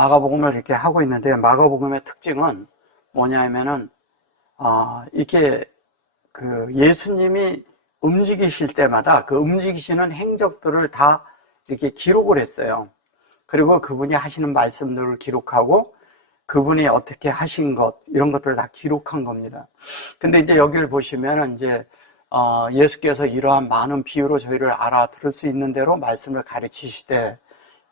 마가복음을 이렇게 하고 있는데, 마가복음의 특징은 뭐냐면은, 이렇게 예수님이 움직이실 때마다 그 움직이시는 행적들을 다 이렇게 기록을 했어요. 그리고 그분이 하시는 말씀들을 기록하고 그분이 어떻게 하신 것, 이런 것들을 다 기록한 겁니다. 근데 이제 여기를 보시면은 이제, 예수께서 이러한 많은 비유로 저희를 알아들을 수 있는 대로 말씀을 가르치시되,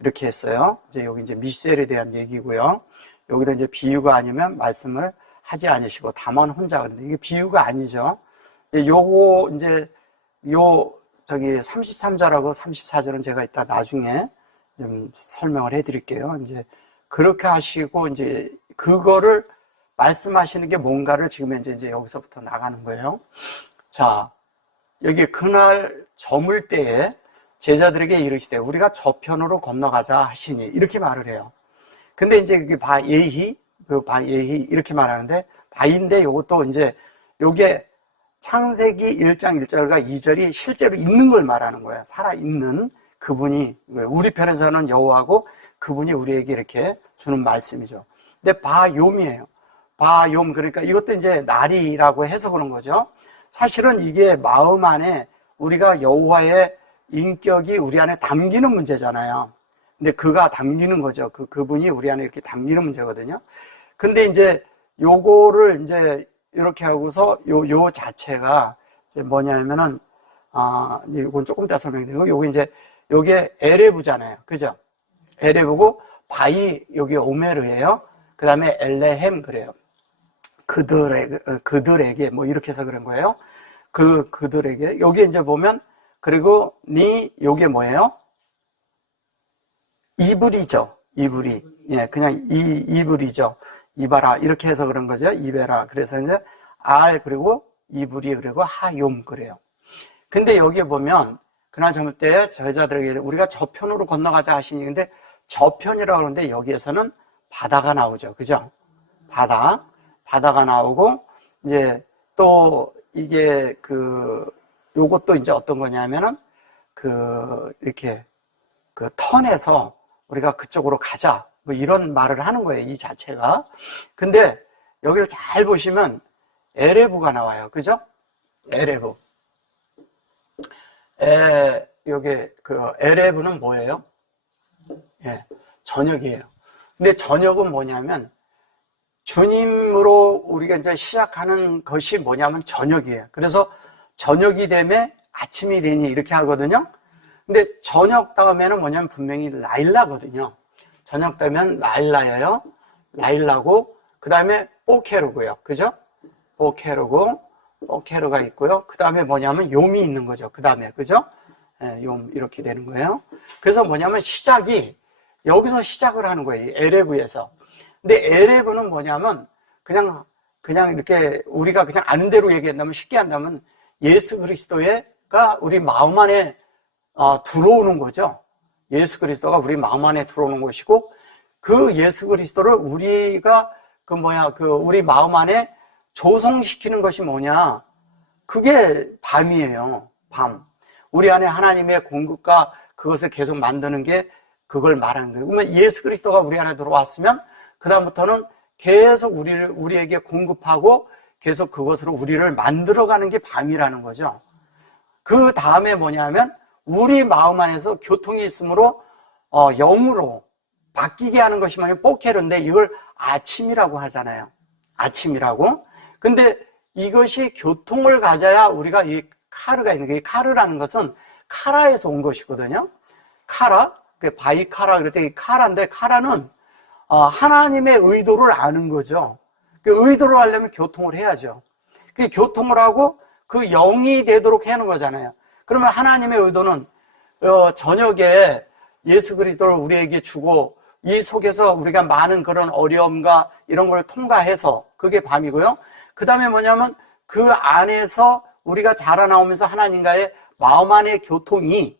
이렇게 했어요. 이제 여기 이제 미셀에 대한 얘기고요. 여기다 이제 비유가 아니면 말씀을 하지 않으시고, 다만 혼자. 그런데 이게 비유가 아니죠. 요거 이제, 33절하고 34절은 제가 이따 나중에 좀 설명을 해 드릴게요. 이제, 그렇게 하시고, 이제, 그거를 말씀하시는 게 뭔가를 지금 이제 여기서부터 나가는 거예요. 자, 여기 그날 저물 때에 제자들에게 이르시되, 우리가 저편으로 건너가자 하시니, 이렇게 말을 해요. 근데 이제 그게 바예히, 이렇게 말하는데, 바인데 요것도 이제, 요게 창세기 1장 1절과 2절이 실제로 있는 걸 말하는 거예요. 살아있는 그분이, 우리 편에서는 여호와고, 그분이 우리에게 이렇게 주는 말씀이죠. 근데 바욤이에요. 바욤, 그러니까 이것도 이제 날이라고 해서 그런 거죠. 사실은 이게 마음 안에 우리가 여호와의 인격이 우리 안에 담기는 문제잖아요. 근데 그가 담기는 거죠. 그분이 우리 안에 이렇게 담기는 문제거든요. 근데 이제 요거를 이제 이렇게 하고서 요 자체가 이제 뭐냐면은, 이건 조금 이따 설명드리고, 요게 에레브잖아요. 그죠? 에레브고, 여기 오메르예요. 그 다음에 엘레헴 그래요. 그들에게, 뭐 이렇게 해서 그런 거예요. 그들에게. 여기 이제 보면, 그리고 요게 뭐예요? 이불이죠. 이불이. 예, 그냥 이불이죠. 이바라. 이렇게 해서 그런 거죠. 이베라. 그래서 이제 그리고 이불이, 그리고 하욤 그래요. 근데 여기에 보면, 그날 저물 때 제자들에게 우리가 저편으로 건너가자 하시니, 근데 저편이라고 그러는데 여기에서는 바다가 나오죠. 그죠? 바다가 나오고, 이제 또 이게 요것도 이제 어떤 거냐면은, 이렇게 턴에서 우리가 그쪽으로 가자. 뭐 이런 말을 하는 거예요. 이 자체가. 근데 여기를 잘 보시면 에레브가 나와요. 그죠? 에레브. 요게 에레브는 뭐예요? 예, 저녁이에요. 근데 저녁은 뭐냐면, 주님으로 우리가 이제 시작하는 것이 뭐냐면 저녁이에요. 그래서 저녁이 되면 아침이 되니 이렇게 하거든요. 근데 저녁 다음에는 뭐냐면 분명히 라일라거든요. 저녁 되면 라일라예요. 라일라고, 그 다음에 뽀케르고요. 그죠? 뽀케르가 있고요. 그 다음에 뭐냐면 욤이 있는 거죠. 그 다음에, 그죠? 예, 욤, 이렇게 되는 거예요. 그래서 뭐냐면 여기서 시작을 하는 거예요. 에레브에서. 근데 에레브는 뭐냐면, 그냥 이렇게 우리가 그냥 아는 대로 얘기한다면, 쉽게 한다면, 예수 그리스도가 우리 마음 안에 들어오는 거죠. 예수 그리스도가 우리 마음 안에 들어오는 것이고, 그 예수 그리스도를 우리가 우리 마음 안에 조성시키는 것이 뭐냐? 그게 밤이에요. 밤. 우리 안에 하나님의 공급과 그것을 계속 만드는 게 그걸 말하는 거예요. 그러면 예수 그리스도가 우리 안에 들어왔으면 그다음부터는 계속 우리에게 공급하고 계속 그것으로 우리를 만들어가는 게 밤이라는 거죠. 그 다음에 뭐냐면 우리 마음 안에서 교통이 있으므로 영으로 바뀌게 하는 것이 뭐냐면 뽀케르인데 이걸 아침이라고 하잖아요. 아침이라고. 근데 이것이 교통을 가져야 우리가 이 카르가 있는 게, 이 카르라는 것은 카라에서 온 것이거든요. 카라, 바이카라 그럴 때 이 카라인데, 카라는 하나님의 의도를 아는 거죠. 그 의도를 하려면 교통을 해야죠. 그 교통을 하고 그 영이 되도록 하는 거잖아요. 그러면 하나님의 의도는 저녁에 예수 그리스도를 우리에게 주고 이 속에서 우리가 많은 그런 어려움과 이런 걸 통과해서 그게 밤이고요. 그 다음에 뭐냐면 그 안에서 우리가 자라나오면서 하나님과의 마음 안의 교통이,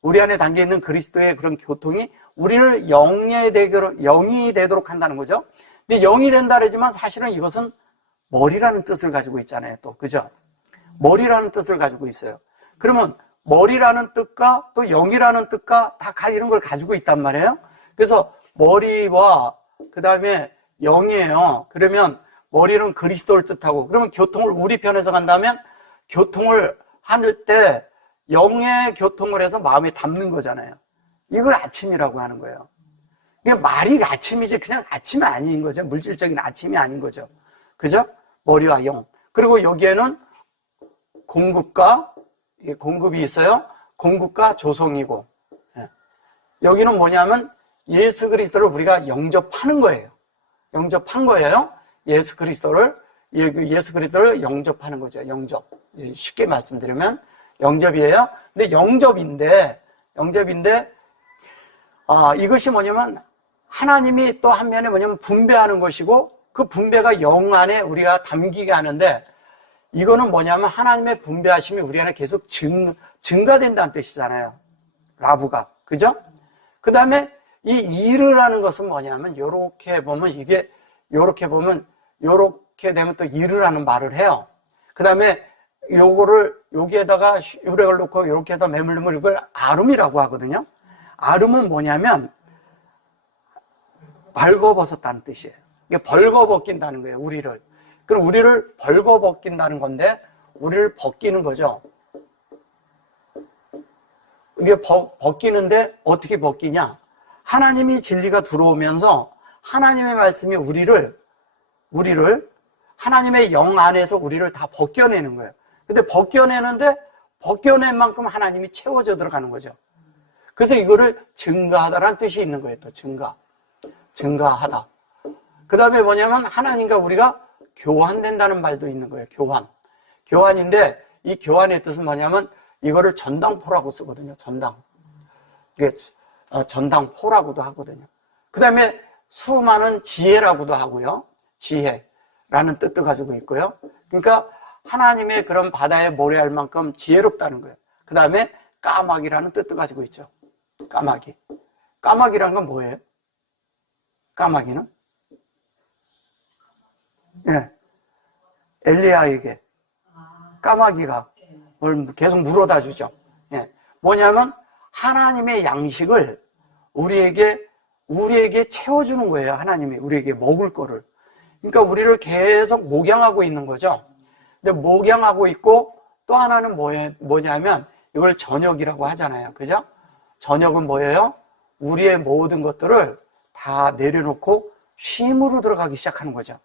우리 안에 담겨있는 그리스도의 그런 교통이 우리를 영이 되도록 한다는 거죠. 근데 영이 된다 그러지만 사실은 이것은 머리라는 뜻을 가지고 있잖아요. 또, 그죠? 머리라는 뜻을 가지고 있어요. 그러면 머리라는 뜻과 또 영이라는 뜻과 다 이런 걸 가지고 있단 말이에요. 그래서 머리와 그 다음에 영이에요. 그러면 머리는 그리스도를 뜻하고, 그러면 교통을 우리 편에서 간다면 교통을 할 때 영의 교통을 해서 마음에 담는 거잖아요. 이걸 아침이라고 하는 거예요. 그냥 말이 아침이지 그냥 아침이 아닌 거죠. 물질적인 아침이 아닌 거죠. 그죠? 머리와 영. 그리고 여기에는 공급이 있어요. 공급과 조성이고, 여기는 뭐냐면 예수 그리스도를 우리가 영접하는 거예요. 영접한 거예요. 예수 그리스도를 영접하는 거죠. 영접. 쉽게 말씀드리면 영접이에요. 근데 영접인데 이것이 뭐냐면 하나님이 또 한면에 뭐냐면 분배하는 것이고, 그 분배가 영 안에 우리가 담기게 하는데, 이거는 뭐냐면 하나님의 분배하심이 우리 안에 계속 증가된다는 뜻이잖아요. 라부가. 그죠? 그 다음에 이 일을 것은 뭐냐면 요렇게 보면 요렇게 되면 또 일을 하는 말을 해요. 그 다음에 여기에다가 유rek을 놓고 요렇게 해서 매물 넣으면 이걸 아름이라고 하거든요. 아름은 뭐냐면 벌거벗었다는 뜻이에요. 이게 벌거벗긴다는 거예요, 우리를. 그럼 우리를 벌거벗긴다는 건데, 우리를 벗기는 거죠. 이게 벗기는데 어떻게 벗기냐? 하나님이 진리가 들어오면서 하나님의 말씀이 우리를 하나님의 영 안에서 우리를 다 벗겨내는 거예요. 근데 벗겨낸 만큼 하나님이 채워져 들어가는 거죠. 그래서 이거를 증가하다라는 뜻이 있는 거예요. 또 증가하다. 그 다음에 뭐냐면 하나님과 우리가 교환된다는 말도 있는 거예요. 교환인데 이 교환의 뜻은 뭐냐면 이거를 전당포라고 쓰거든요. 이게 전당포라고도 하거든요. 그 다음에 수많은 지혜라고도 하고요. 지혜라는 뜻도 가지고 있고요. 그러니까 하나님의 그런 바다에 모래알 만큼 지혜롭다는 거예요. 그 다음에 까마귀라는 뜻도 가지고 있죠. 까마귀라는 건 뭐예요? 까마귀는? 예. 엘리야에게 까마귀가 뭘 계속 물어다 주죠. 예. 뭐냐면 하나님의 양식을 우리에게 채워주는 거예요. 하나님이 우리에게 먹을 거를. 그러니까 우리를 계속 목양하고 있는 거죠. 근데 목양하고 있고, 또 하나는 뭐냐면 이걸 저녁이라고 하잖아요. 그죠? 저녁은 뭐예요? 우리의 모든 것들을 다 내려놓고 쉼으로 들어가기 시작하는 거죠.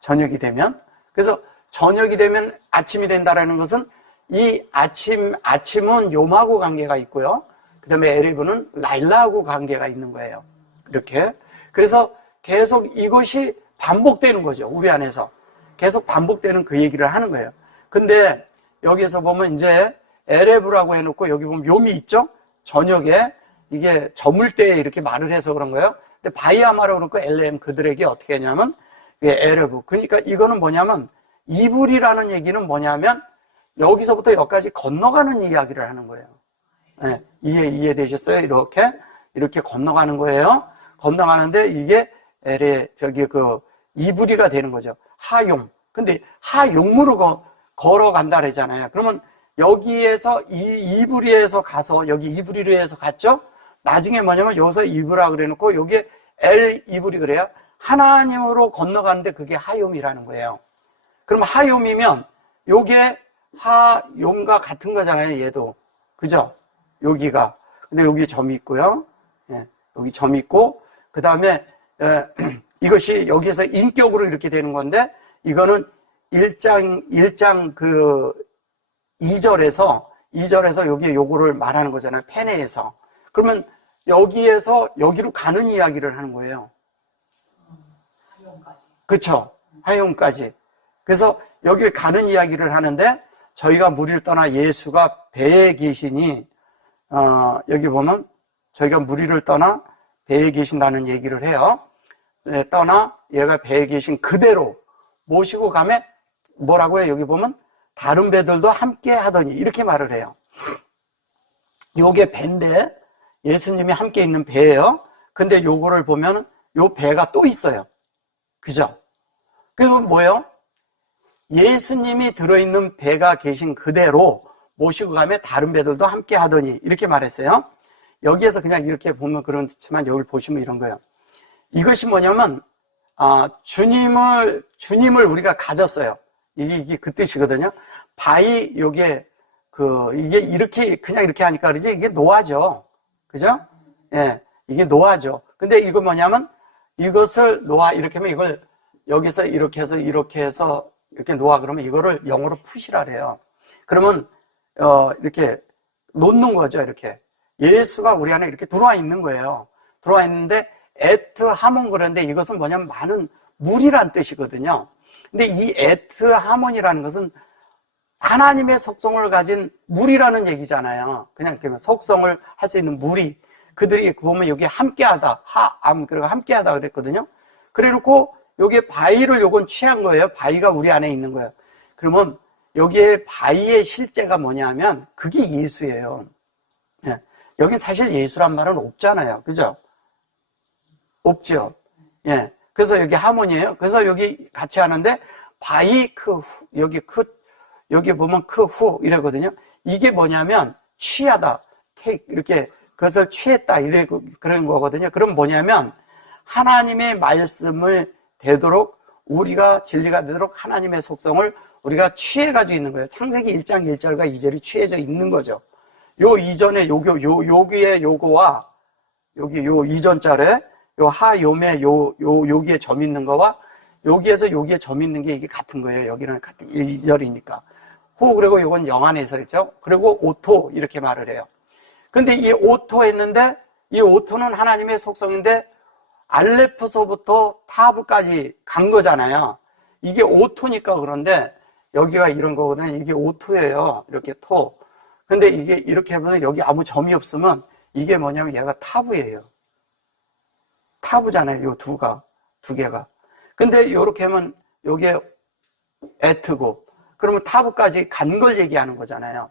저녁이 되면. 그래서 저녁이 되면 아침이 된다라는 것은 이 아침은 욤하고 관계가 있고요. 그 다음에 에레브는 라일라하고 관계가 있는 거예요. 이렇게. 그래서 계속 이것이 반복되는 거죠. 우리 안에서. 계속 반복되는 그 얘기를 하는 거예요. 근데 여기에서 보면 이제 에레브라고 해놓고 여기 보면 욤이 있죠? 저녁에 이게 저물 때에 이렇게 말을 해서 그런 거예요. 근데 바이아마로 그렇고 엘레엠 그들에게 어떻게 하냐면 에레브. 그러니까 이거는 뭐냐면 이불이라는 얘기는 뭐냐면 여기서부터 여기까지 건너가는 이야기를 하는 거예요. 네, 이해되셨어요? 이렇게 건너가는 거예요. 건너가는데 이게 이불이가 되는 거죠. 하용. 근데 하용무로 걸어간다 그러잖아요. 그러면 여기에서 이불이에서 가서 여기 이불이로 해서 갔죠? 나중에 뭐냐면 여기서 이불아 그래 놓고 여기에 이불이 그래요. 하나님으로 건너가는데 그게 하용이라는 거예요. 그럼 하용이면 요게 하용과 같은 거잖아요. 얘도. 그죠? 여기가. 근데 여기 점이 있고요. 예, 여기 점이 있고, 그 다음에, 이것이 여기에서 인격으로 이렇게 되는 건데, 이거는 1장 2절에서 여기에 요거를 말하는 거잖아요. 페네에서. 그러면 여기에서 여기로 가는 이야기를 하는 거예요. 그쵸? 하용까지. 그래서 여기를 가는 이야기를 하는데, 저희가 무리를 떠나 예수가 배에 계시니, 여기 보면 저희가 무리를 떠나 배에 계신다는 얘기를 해요. 네, 떠나 얘가 배에 계신 그대로 모시고 가면 뭐라고 해요? 여기 보면 다른 배들도 함께 하더니 이렇게 말을 해요. 요게 배인데 예수님이 함께 있는 배예요. 근데 요거를 보면 요 배가 또 있어요. 그죠? 그리고 뭐예요? 예수님이 들어있는 배가 계신 그대로 모시고 가면 다른 배들도 함께 하더니 이렇게 말했어요. 여기에서 그냥 이렇게 보면 그렇지만 여기를 보시면 이런 거예요. 이것이 뭐냐면, 주님을 우리가 가졌어요. 이게 그 뜻이거든요. 바위, 이게 이렇게, 그냥 이렇게 하니까 그러지, 이게 노아죠. 그죠? 예, 이게 노아죠. 근데 이거 뭐냐면, 이것을 노아, 이렇게 하면 이걸 여기서 이렇게 해서, 이렇게 노아 그러면 이거를 영어로 푸시라래요. 그러면, 이렇게 놓는 거죠, 이렇게. 예수가 우리 안에 이렇게 들어와 있는 거예요. 들어와 있는데, 에트 하몬 그런데 이것은 뭐냐면 많은 물이란 뜻이거든요. 근데 이 에트 하몬이라는 것은 하나님의 속성을 가진 물이라는 얘기잖아요. 그냥 속성을 할 수 있는 물이 그들이 보면 여기 함께하다 그리고 함께하다 그랬거든요. 그래놓고 여기에 바위를 요건 취한 거예요. 바위가 우리 안에 있는 거예요. 그러면 여기에 바위의 실제가 뭐냐면 그게 예수예요. 예. 여기 사실 예수란 말은 없잖아요. 그죠? 없죠. 예. 그래서 여기 하모니예요. 그래서 여기 같이 하는데 바위 여기 보면 후 이러거든요. 이게 뭐냐면 취하다, 이렇게 그것을 취했다 그런 거거든요. 그럼 뭐냐면 하나님의 말씀을 되도록 우리가 진리가 되도록 하나님의 속성을 우리가 취해가지고 있는 거예요. 창세기 1장 1절과 2절이 취해져 있는 거죠. 요 이전에 여기에 요거와 여기 요 이전절에 요 하요매 여기에 점 있는 거와 여기에서 여기에 점 있는 게 이게 같은 거예요. 여기는 같은 1절이니까. 그리고 요건 영안에서 있죠. 그리고 오토 이렇게 말을 해요. 근데 이 오토 했는데 이 오토는 하나님의 속성인데 알레프서부터 타브까지 간 거잖아요. 이게 오토니까 그런데 여기가 이런 거거든요. 이게 오토예요. 이렇게 토. 근데 이게 이렇게 하면 여기 아무 점이 없으면 이게 뭐냐면 얘가 타브예요. 타브잖아요. 요 두 개가. 근데 이렇게 하면 여기에 에트고 그러면 타브까지 간 걸 얘기하는 거잖아요.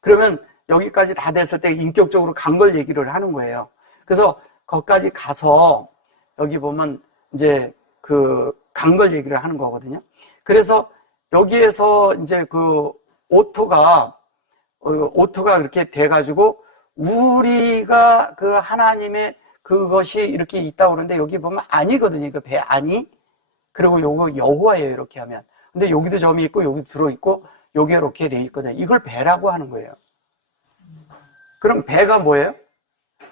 그러면 여기까지 다 됐을 때 인격적으로 간 걸 얘기를 하는 거예요. 그래서 거기까지 가서 여기 보면 이제 간 걸 얘기를 하는 거거든요. 그래서 여기에서 이제 오토가 이렇게 돼가지고 우리가 하나님의 그것이 이렇게 있다고 그러는데 여기 보면 아니거든요. 그 배 아니. 그리고 요거 여호와예요. 이렇게 하면. 근데 여기도 점이 있고 여기도 들어있고 여기 이렇게 돼 있거든요. 이걸 배라고 하는 거예요. 그럼 배가 뭐예요?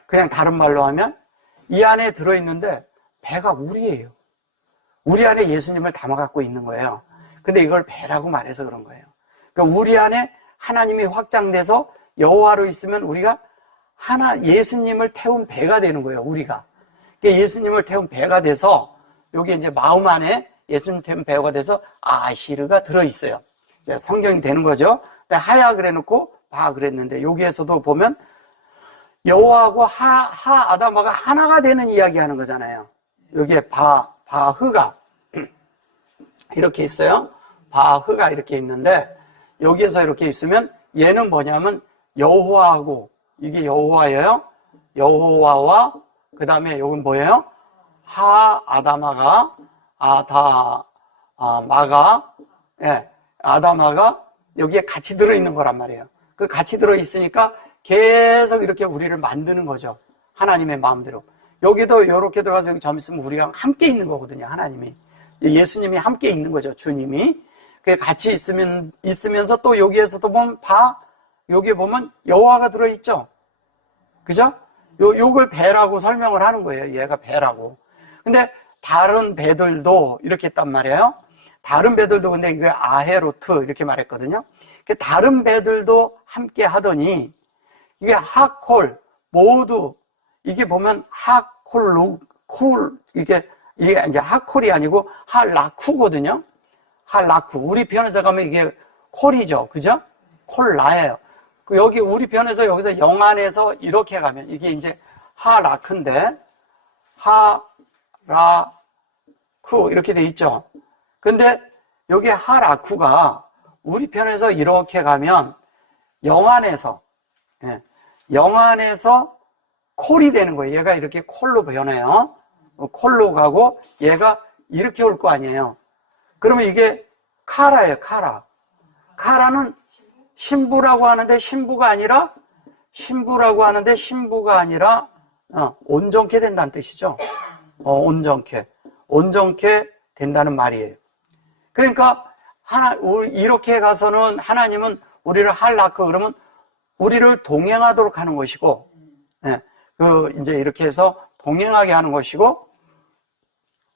그냥 다른 말로 하면 이 안에 들어있는데 배가 우리예요. 우리 안에 예수님을 담아갖고 있는 거예요. 근데 이걸 배라고 말해서 그런 거예요. 그러니까 우리 안에 하나님이 확장돼서 여호와로 있으면 우리가 예수님을 태운 배가 되는 거예요. 우리가. 그러니까 예수님을 태운 배가 돼서 여기 이제 마음 안에 예수님 태운 배가 돼서 아시르가 들어있어요. 이제 성경이 되는 거죠. 근데 하야 그래놓고 바 그랬는데 여기에서도 보면 여호와하고 아담하가 하나가 되는 이야기 하는 거잖아요. 여기에 바흐가 이렇게 있어요. 바흐가 이렇게 있는데 여기에서 이렇게 있으면 얘는 뭐냐면 여호와하고 이게 여호와예요. 여호와와 그 다음에 이건 뭐예요? 아다마가 아다마가 여기에 같이 들어있는 거란 말이에요. 그 같이 들어있으니까 계속 이렇게 우리를 만드는 거죠. 하나님의 마음대로. 여기도 이렇게 들어가서 여기 점 있으면 우리랑 함께 있는 거거든요. 하나님이. 예수님이 함께 있는 거죠. 주님이. 그 같이 있으면서 또 여기에서도 보면 여기에 보면 여호와가 들어있죠. 그죠? 요걸 배라고 설명을 하는 거예요. 얘가 배라고. 근데 다른 배들도 이렇게 했단 말이에요. 다른 배들도 근데 이게 아헤로트 이렇게 말했거든요. 다른 배들도 함께 하더니 이게 하콜 모두 이게 보면 이게 이제 하콜이 아니고 하라쿠거든요. 하라쿠. 우리 편에서 가면 이게 콜이죠. 그죠? 콜라예요. 여기 우리 편에서 여기서 영안에서 이렇게 가면 이게 이제 하라크인데 하라쿠 이렇게 돼 있죠. 근데 여기 하라쿠가 우리 편에서 이렇게 가면 영안에서 콜이 되는 거예요. 얘가 이렇게 콜로 변해요. 콜로 가고 얘가 이렇게 올 거 아니에요. 그러면 이게 카라예요. 카라는 신부라고 하는데 신부가 아니라 온전케 된다는 뜻이죠. 온전케 된다는 말이에요. 그러니까 이렇게 가서는 하나님은 우리를 할라크 그러면 우리를 동행하도록 하는 것이고, 예, 이제 이렇게 해서 동행하게 하는 것이고,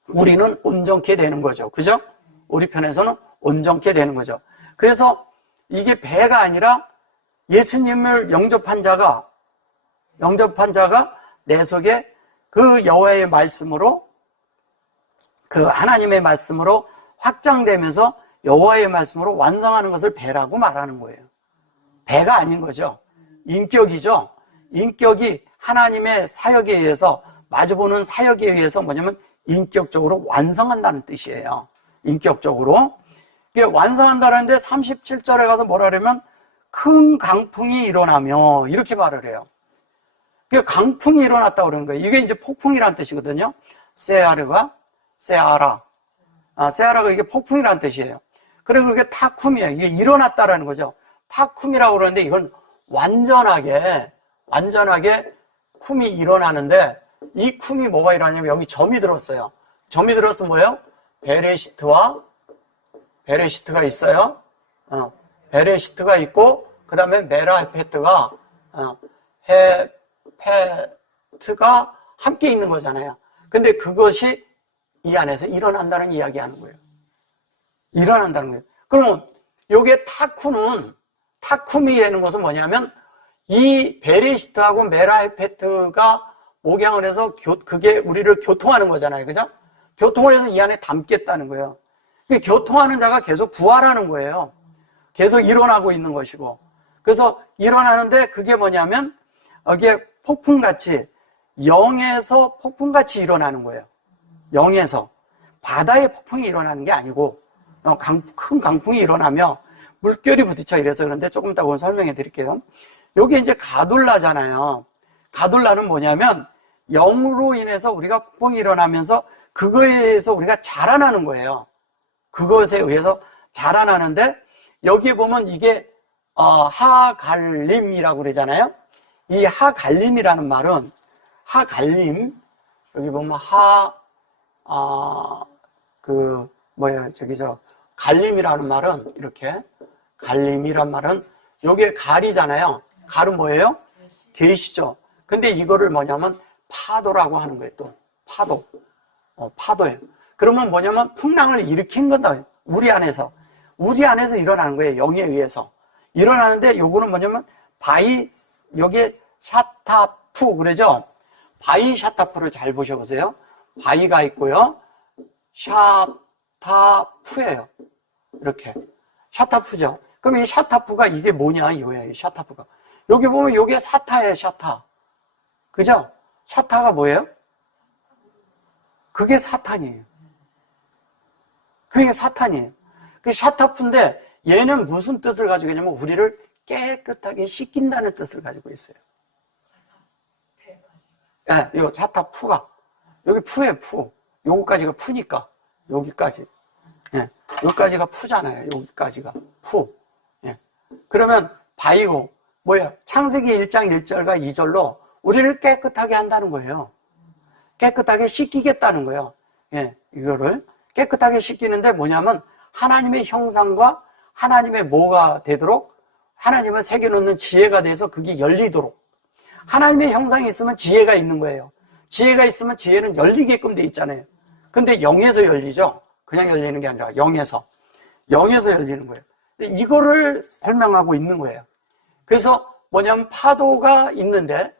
우리는 온전케 되는 거죠. 그죠? 우리 편에서는 온전케 되는 거죠. 그래서 이게 배가 아니라 예수님을 영접한 자가 내 속에 그 여호와의 말씀으로, 그 하나님의 말씀으로 확장되면서 여호와의 말씀으로 완성하는 것을 배라고 말하는 거예요. 배가 아닌 거죠. 인격이죠. 인격이 하나님의 사역에 의해서, 마주보는 사역에 의해서 뭐냐면 인격적으로 완성한다는 뜻이에요. 인격적으로. 이게 완성한다는데 37절에 가서 뭐라 그러면 큰 강풍이 일어나며 이렇게 말을 해요. 강풍이 일어났다고 그러는 거예요. 이게 이제 폭풍이라는 뜻이거든요. 세아라가 이게 폭풍이라는 뜻이에요. 그리고 이게 타쿰이에요. 이게 일어났다라는 거죠. 타쿰이라고 그러는데 이건 완전하게 쿰이 일어나는데, 이 쿰이 뭐가 일어나냐면 여기 점이 들었어요. 점이 들어서 뭐예요? 베레시트가 있어요. 베레시트가 있고, 그 다음에 메라헤페트가, 헤페트가 함께 있는 거잖아요. 근데 그것이 이 안에서 일어난다는 이야기 하는 거예요. 일어난다는 거예요. 그러면 요게 타쿰이 되는 것은 뭐냐면, 이 베레시트하고 메라헤페트가 목양을 해서 그게 우리를 교통하는 거잖아요. 그죠? 교통을 해서 이 안에 담겠다는 거예요. 교통하는 자가 계속 부활하는 거예요. 계속 일어나고 있는 것이고. 그래서 일어나는데 그게 뭐냐면 이게 폭풍같이, 영에서 폭풍같이 일어나는 거예요. 영에서. 바다의 폭풍이 일어나는 게 아니고 큰 강풍이 일어나며 물결이 부딪혀 이래서 그런데 조금 이따 설명해 드릴게요. 여기 이제 가돌라잖아요. 가돌라는 뭐냐면 영으로 인해서 우리가 폭풍이 일어나면서 그거에 의해서 우리가 자라나는 거예요. 그것에 의해서 자라나는데, 여기에 보면 이게 하갈림이라고 그러잖아요. 이 하갈림이라는 말은, 여기 보면 갈림이라는 말은 이렇게, 갈림이란 말은 여기에 갈이잖아요. 갈은 뭐예요? 계시죠. 근데 이거를 뭐냐면 파도라고 하는 거예요. 또 파도예요. 그러면 뭐냐면 풍랑을 일으킨 거다. 우리 안에서 일어나는 거예요. 영에 의해서 일어나는데, 요거는 뭐냐면 여기에 샤타푸 그러죠. 바이 샤타푸를 잘 보셔보세요. 바이가 있고요, 샤타푸예요. 이렇게 샤타푸죠. 그럼 이 샤타푸가 이게 뭐냐 이거예요. 이 샤타푸가 여기 보면 요게 사타예요. 샤타. 그죠? 샤타가 뭐예요? 그게 사탄이에요. 그게 사탄이에요. 그 샤타푸인데 얘는 무슨 뜻을 가지고 있냐면 우리를 깨끗하게 씻긴다는 뜻을 가지고 있어요. 예, 요 샤타푸가 여기 푸예요. 푸. 요거까지가 푸니까 여기까지. 예, 여기까지가 푸잖아요. 여기까지가 푸. 예. 그러면 바이오 뭐예요? 창세기 1장 1절과 2절로 우리를 깨끗하게 한다는 거예요. 깨끗하게 씻기겠다는 거예요. 예, 이거를 깨끗하게 씻기는데 뭐냐면 하나님의 형상과 하나님의 뭐가 되도록, 하나님을 새겨놓는 지혜가 돼서 그게 열리도록. 하나님의 형상이 있으면 지혜가 있는 거예요. 지혜가 있으면 지혜는 열리게끔 돼 있잖아요. 근데 영에서 열리죠. 그냥 열리는 게 아니라 영에서 열리는 거예요. 이거를 설명하고 있는 거예요. 그래서 뭐냐면 파도가 있는데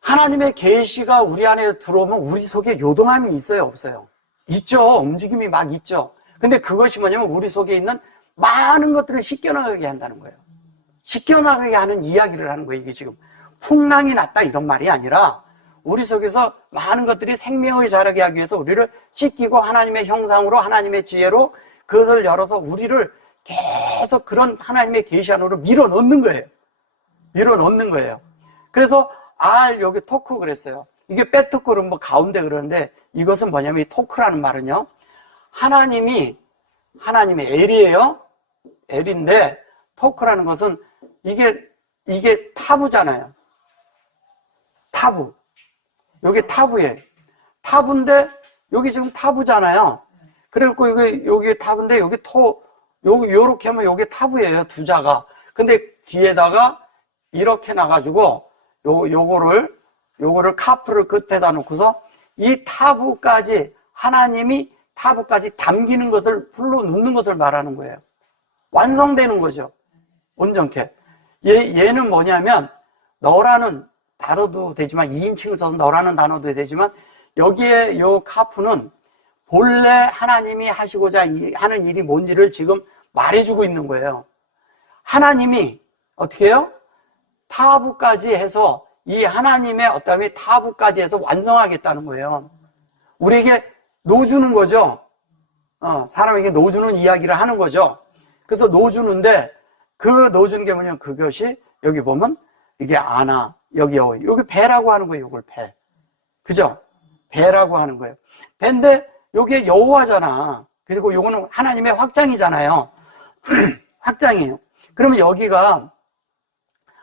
하나님의 계시가 우리 안에 들어오면 우리 속에 요동함이 있어요, 없어요? 있죠. 움직임이 막 있죠. 근데 그것이 뭐냐면 우리 속에 있는 많은 것들을 씻겨나가게 한다는 거예요. 씻겨나가게 하는 이야기를 하는 거예요. 이게 지금 풍랑이 났다 이런 말이 아니라 우리 속에서 많은 것들이 생명을 자라게 하기 위해서 우리를 씻기고 하나님의 형상으로, 하나님의 지혜로 그것을 열어서 우리를 계속 그런 하나님의 계시 안으로 밀어넣는 거예요. 그래서 여기 토크 그랬어요. 이게 빼토크는 뭐 가운데 그러는데 이것은 뭐냐면 이 토크라는 말은요, 하나님의 엘이에요. 엘인데 토크라는 것은 이게 타부잖아요. 타부. 여기 타부예요. 타부인데 여기 지금 타부잖아요. 그래갖고 여기 타부인데 여기 요렇게 하면 여기 타부예요. 두 자가. 근데 뒤에다가 이렇게 놔가지고 요거를 카프를 끝에다 놓고서 이 타부까지 하나님이 타부까지 담기는 것을 풀로 넣는 것을 말하는 거예요. 완성되는 거죠. 온전케. 얘는 뭐냐면 너라는 단어도 되지만 2인칭을 써서 너라는 단어도 되지만 여기에 요 카프는 본래 하나님이 하시고자 하는 일이 뭔지를 지금 말해주고 있는 거예요. 하나님이 어떻게 해요? 타부까지 해서 이 하나님의 어떠함이 타부까지 해서 완성하겠다는 거예요. 우리에게 놓주는 거죠. 사람에게 놓주는 이야기를 하는 거죠. 그래서 놓주는데 그 놓주는 게 뭐냐면 그것이 여기 보면 이게 아나, 여기 배라고 하는 거예요. 이걸 배. 그죠? 배라고 하는 거예요. 배인데 요게 여호와잖아. 그리고 요거는 하나님의 확장이잖아요. 확장이에요. 그러면 여기가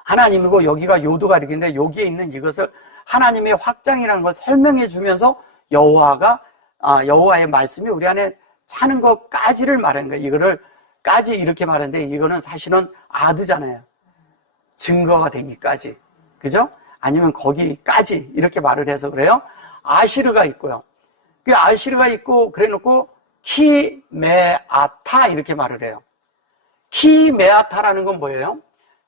하나님이고 여기가 요도가 이렇게인데 여기에 있는 이것을 하나님의 확장이라는 걸 설명해 주면서 여호와의 말씀이 우리 안에 차는 것까지를 말하는 거예요. 이거를 까지 이렇게 말하는데 이거는 사실은 아드잖아요. 증거가 되기까지. 그죠? 아니면 거기까지 이렇게 말을 해서 그래요. 아시르가 있고요. 그 아시르가 있고 그래 놓고 키메아타 이렇게 말을 해요. 키메아타라는 건 뭐예요?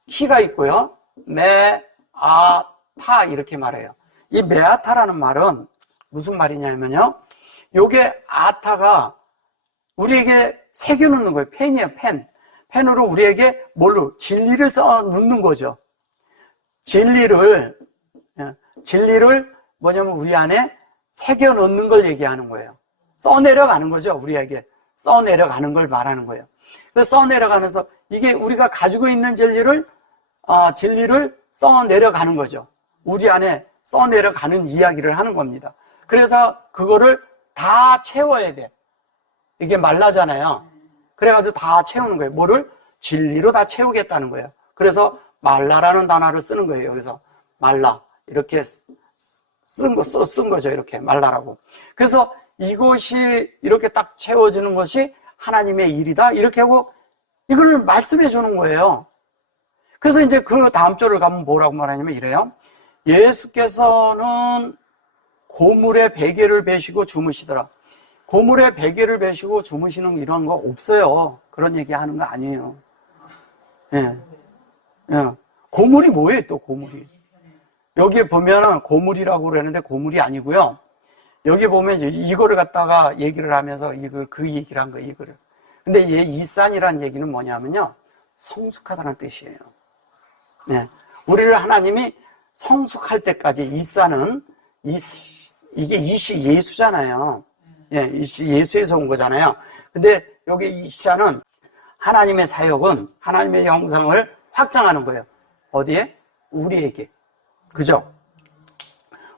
키가 있고요. 메아타 이렇게 말해요. 이 메아타라는 말은 무슨 말이냐면요. 요게 아타가 우리에게 새겨놓는 거예요. 펜이에요, 펜. 펜으로 우리에게 뭘로? 진리를 써 놓는 거죠. 진리를 뭐냐면 우리 안에 새겨 놓는 걸 얘기하는 거예요. 써내려가는 거죠. 우리에게 써내려가는 걸 말하는 거예요. 그래서 써내려가면서 이게 우리가 가지고 있는 진리를 써내려가는 거죠. 우리 안에 써내려가는 이야기를 하는 겁니다. 그래서 그거를 다 채워야 돼. 이게 말라잖아요. 그래가지고 다 채우는 거예요. 뭐를? 진리로 다 채우겠다는 거예요. 그래서 말라라는 단어를 쓰는 거예요. 여기서 말라 이렇게 쓴 거죠. 이렇게 말라라고. 그래서 이것이 이렇게 딱 채워지는 것이 하나님의 일이다. 이렇게 하고 이걸 말씀해 주는 거예요. 그래서 이제 그 다음 절을 가면 뭐라고 말하냐면 이래요. 예수께서는 고물에 베개를 베시고 주무시더라. 고물에 베개를 베시고 주무시는 이런 거 없어요. 그런 얘기 하는 거 아니에요. 예. 고물이 뭐예요, 또 고물이? 여기에 보면은 고물이라고 그러는데 고물이 아니고요. 여기 보면 이거를 갖다가 얘기를 하면서 그 얘기를 한 거예요, 이거를. 근데 이산이라는 얘기는 뭐냐면요. 성숙하다는 뜻이에요. 예. 우리를 하나님이 성숙할 때까지 이산은 이게 이시 예수잖아요. 예, 이시 예수에서 온 거잖아요. 근데 여기 이시자는 하나님의 사역은 하나님의 형상을 확장하는 거예요. 어디에? 우리에게. 그죠?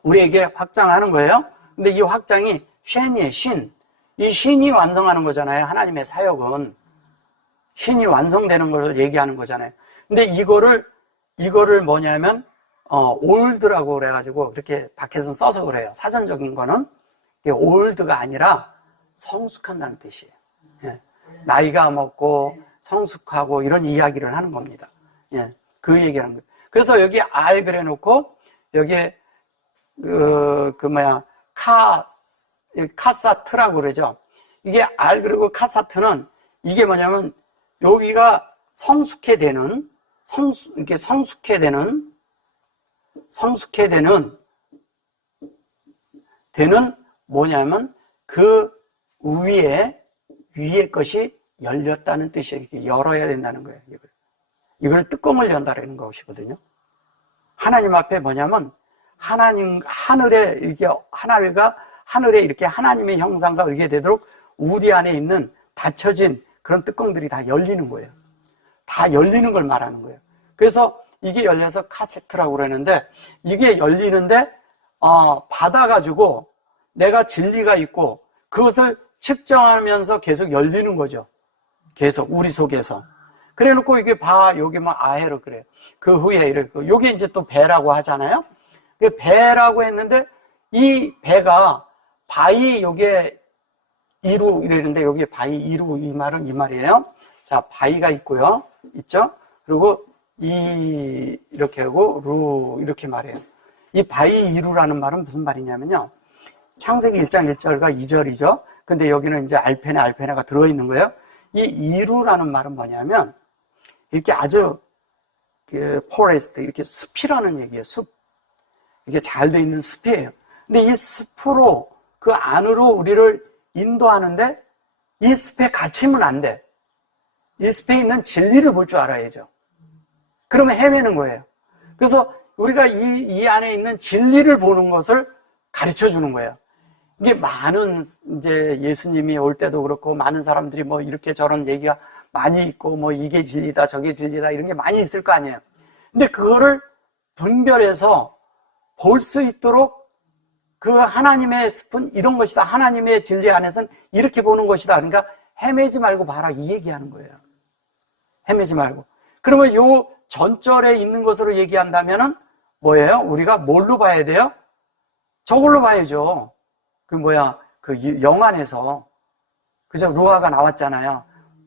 우리에게 확장하는 거예요. 근데 이 확장이 쉔이에요, 신. 이 신이 완성하는 거잖아요. 하나님의 사역은. 신이 완성되는 걸 얘기하는 거잖아요. 근데 이거를 뭐냐면, 올드라고 그래가지고 그렇게 밖에서 써서 그래요. 사전적인 거는. 올드가 아니라 성숙한다는 뜻이에요. 예. 나이가 먹고 성숙하고 이런 이야기를 하는 겁니다. 예. 그 얘기하는 거예요. 그래서 여기 알 그래 놓고 여기에 카사트라고 그러죠. 이게 알 그리고 카사트는 이게 뭐냐면 여기가 성숙해 되는 뭐냐면 그 위에 것이 열렸다는 뜻이에요. 이렇게 열어야 된다는 거예요. 이걸 뚜껑을 연다라는 것이거든요. 하나님 앞에 뭐냐면 하늘에 이렇게 하나님의 형상과 의게 되도록 우리 안에 있는 닫혀진 그런 뚜껑들이 다 열리는 거예요. 다 열리는 걸 말하는 거예요. 그래서 이게 열려서 카세트라고 그러는데 이게 열리는데 받아가지고 내가 진리가 있고 그것을 측정하면서 계속 열리는 거죠. 계속 우리 속에서. 그래 놓고 이게 여기 아해로 그래요. 그 후에 이렇게 요게 이제 또 배라고 하잖아요. 배라고 했는데 이 배가 바이 요게 이루 이랬는데 여기 바이 이루 이 말은 이 말이에요. 자, 바이가 있고요. 있죠? 그리고 이렇게 하고 루 이렇게 말해요. 이 바이 이루라는 말은 무슨 말이냐면요. 창세기 1장 1절과 2절이죠. 근데 여기는 이제 알페네가 들어있는 거예요. 이 이루라는 말은 뭐냐면 이렇게 아주 포레스트 이렇게 숲이라는 얘기예요. 숲. 이게 잘 돼 있는 숲이에요. 근데 이 숲으로 그 안으로 우리를 인도하는데 이 숲에 갇히면 안 돼. 이 숲에 있는 진리를 볼 줄 알아야죠. 그러면 헤매는 거예요. 그래서 우리가 이 안에 있는 진리를 보는 것을 가르쳐 주는 거예요. 이게 많은 이제 예수님이 올 때도 그렇고 많은 사람들이 뭐 이렇게 저런 얘기가 많이 있고 뭐 이게 진리다 저게 진리다 이런 게 많이 있을 거 아니에요. 근데 그거를 분별해서 볼 수 있도록 그 하나님의 숲은 이런 것이다. 하나님의 진리 안에서는 이렇게 보는 것이다. 그러니까 헤매지 말고 봐라 이 얘기하는 거예요. 헤매지 말고. 그러면 요 전절에 있는 것으로 얘기한다면은 뭐예요? 우리가 뭘로 봐야 돼요? 저걸로 봐야죠. 그 영안에서 그저 루아가 나왔잖아요.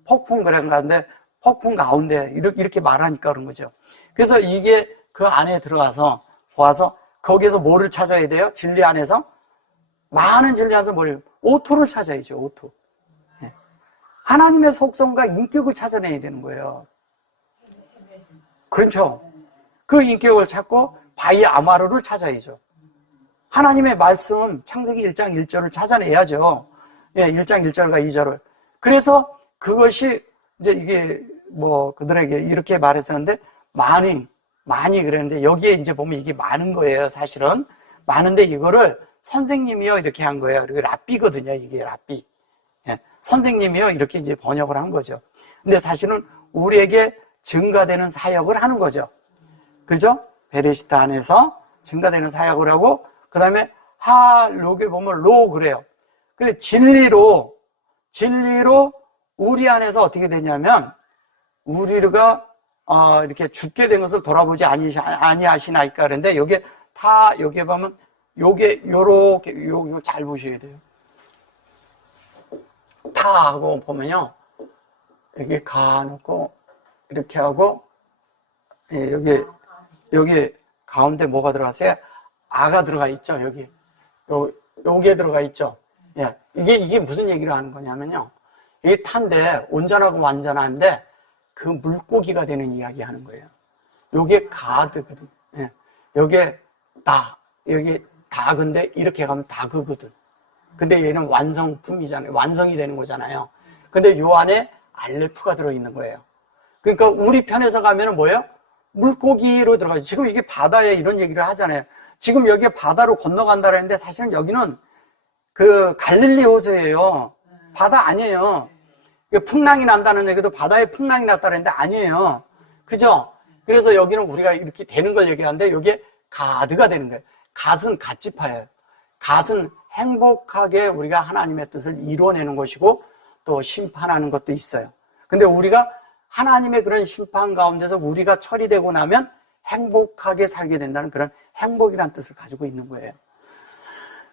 폭풍 그런가인데 폭풍 가운데 이렇게 말하니까 그런 거죠. 그래서 이게 그 안에 들어가서 보아서 거기에서 뭐를 찾아야 돼요? 진리 안에서 많은 진리 안에서 뭐예요? 오토를 찾아야죠. 오토. 하나님의 속성과 인격을 찾아내야 되는 거예요. 그렇죠. 그 인격을 찾고 바이 아마르를 찾아야죠. 하나님의 말씀 창세기 1장 1절을 찾아내야죠. 1장 1절과 2절을. 그래서 그것이 이제 이게 뭐 그들에게 이렇게 말했었는데 많이 그랬는데 여기에 이제 보면 이게 많은 거예요. 사실은 많은데 이거를 선생님이요 이렇게 한 거예요. 그리고 랍비거든요. 이게 랍비. 선생님이요 이렇게 이제 번역을 한 거죠. 근데 사실은 우리에게 증가되는 사역을 하는 거죠. 그죠? 베레시트 안에서 증가되는 사역을 하고 그 다음에 여기 보면 로 그래요. 그래 진리로 우리 안에서 어떻게 되냐면 우리가 이렇게 죽게 된 것을 돌아보지 아니하시나이까 그런데 여기에 보면 요게 요렇게 요 잘 보셔야 돼요. 타 하고 보면요. 여기 가 놓고 이렇게 하고 여기 가운데 뭐가 들어갔어요? 아가 들어가 있죠. 여기에 들어가 있죠. 예. 이게 무슨 얘기를 하는 거냐면요. 이게 탄데 온전하고 완전한데 그 물고기가 되는 이야기 하는 거예요. 요게 가드거든. 예. 요게 여기 다 근데 이렇게 가면 다 그거든. 근데 얘는 완성품이잖아요. 완성이 되는 거잖아요. 근데 요 안에 알레프가 들어있는 거예요. 그러니까 우리 편에서 가면은 뭐예요? 물고기로 들어가죠. 지금 이게 바다에 이런 얘기를 하잖아요. 지금 여기에 바다로 건너간다 그랬는데 사실은 여기는 그 갈릴리 호수예요. 바다 아니에요. 풍랑이 난다는 얘기도 바다에 풍랑이 났다 그랬는데 아니에요. 그죠? 그래서 여기는 우리가 이렇게 되는 걸 얘기하는데 여기에 가드가 되는 거예요. 갓은 갓지파예요. 갓은 행복하게 우리가 하나님의 뜻을 이루어내는 것이고 또 심판하는 것도 있어요. 근데 우리가 하나님의 그런 심판 가운데서 우리가 처리되고 나면 행복하게 살게 된다는 그런 행복이라는 뜻을 가지고 있는 거예요.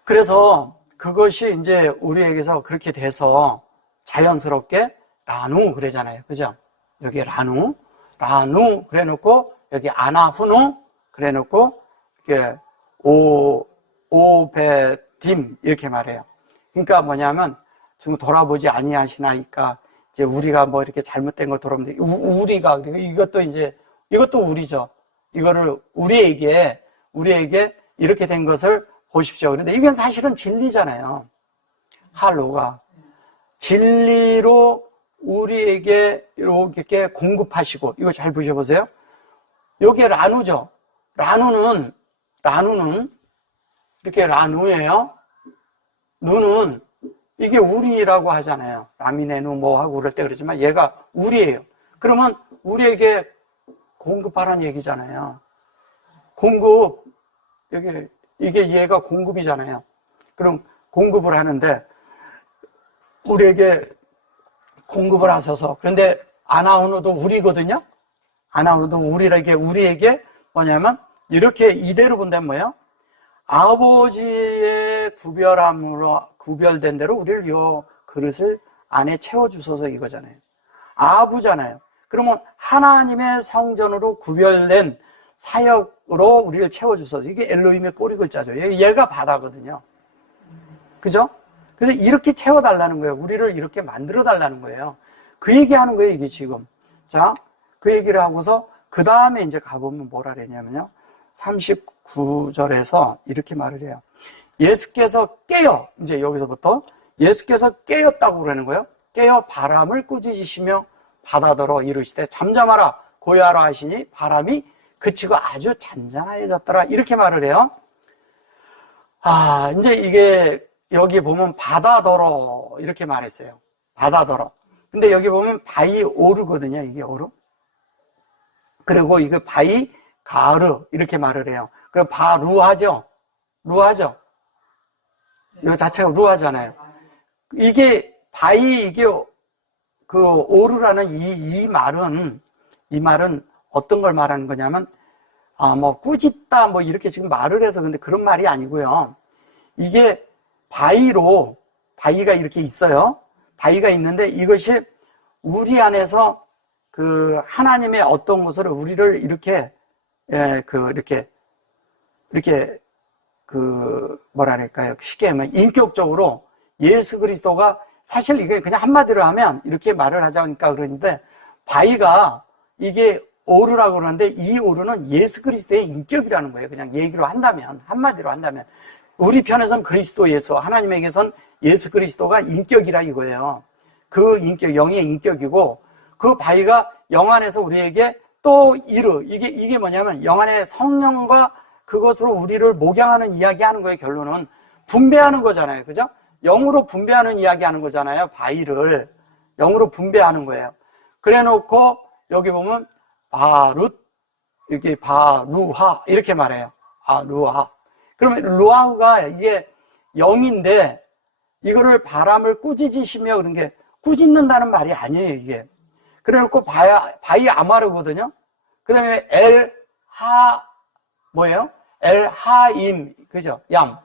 그래서 그것이 이제 우리에게서 그렇게 돼서 자연스럽게 라누 그러잖아요. 그죠? 여기 라누 그래 놓고 여기 아나후누 그래 놓고 이렇게 오베딤 이렇게 말해요. 그러니까 뭐냐면 지금 돌아보지 아니하시나이까 이제 우리가 뭐 이렇게 잘못된 거 돌아보면 우리가 이것도 우리죠. 이거를 우리에게 이렇게 된 것을 보십시오. 그런데 이건 사실은 진리잖아요. 할로가 진리로 우리에게 이렇게 공급하시고 이거 잘 보셔보세요. 이게 라누죠. 라누는 이렇게 라누예요. 누는 이게 우리라고 하잖아요. 라미네누 뭐 하고 그럴 때 그러지만 얘가 우리예요. 그러면 우리에게 공급하라는 얘기잖아요. 공급 이게 얘가 공급이잖아요. 그럼 공급을 하는데 우리에게 공급을 하셔서 그런데 아나우누도 우리거든요. 아나우누도 우리에게 뭐냐면 이렇게 이대로 본다면 뭐예요? 아버지의 구별된 대로 우리를 요 그릇을 안에 채워주소서 이거잖아요. 아부잖아요. 그러면 하나님의 성전으로 구별된 사역으로 우리를 채워주소서. 이게 엘로힘의 꼬리 글자죠. 얘가 바다거든요. 그죠? 그래서 이렇게 채워달라는 거예요. 우리를 이렇게 만들어달라는 거예요. 그 얘기하는 거예요, 이게 지금. 자, 그 얘기를 하고서 그 다음에 이제 가보면 뭐라 그랬냐면요. 39절에서 이렇게 말을 해요. 예수께서 깨어, 이제 여기서부터 예수께서 깨었다고 그러는 거예요. 깨어 바람을 꾸짖으시며 바다더러 이르시되 잠잠하라 고요하라 하시니 바람이 그치고 아주 잔잔해졌더라. 이렇게 말을 해요. 이제 이게 여기 보면 바다더러 이렇게 말했어요. 바다더러. 근데 여기 보면 바이 오르거든요. 이게 오르. 그리고 이거 바이 가르 이렇게 말을 해요. 그 바루하죠. 루하죠. 이 자체가 루하잖아요. 이게 바이 이게 그 오르라는 이 말은 어떤 걸 말하는 거냐면 뭐 꾸짖다 뭐 이렇게 지금 말을 해서 근데 그런 말이 아니고요. 이게 바위가 이렇게 있어요. 바위가 있는데 이것이 우리 안에서 그 하나님의 어떤 것으로 우리를 이렇게 뭐랄까요. 쉽게 하면 인격적으로 예수 그리스도가 사실 이게 그냥 한마디로 하면 이렇게 말을 하자니까 그러는데 바위가 이게 오르라고 그러는데 이 오르는 예수 그리스도의 인격이라는 거예요. 그냥 얘기로 한다면, 한마디로 한다면. 우리 편에선 그리스도 예수, 하나님에게선 예수 그리스도가 인격이라 이거예요. 그 인격, 영의 인격이고 그 바위가 영 안에서 우리에게 또 이게 뭐냐면 영 안에 성령과 그것으로 우리를 목양하는 이야기 하는 거예요. 결론은 분배하는 거잖아요. 그죠? 영으로 분배하는 이야기 하는 거잖아요. 바위를 영으로 분배하는 거예요. 그래 놓고 여기 보면 바룻 이렇게 바루하 이렇게 말해요. 루하. 그러면 루하가 이게 영인데 이거를 바람을 꾸짖으시며 그런 게 꾸짖는다는 말이 아니에요. 이게. 그래 놓고 바이 아마르거든요. 그 다음에 뭐예요? 엘하임 그죠? 얌.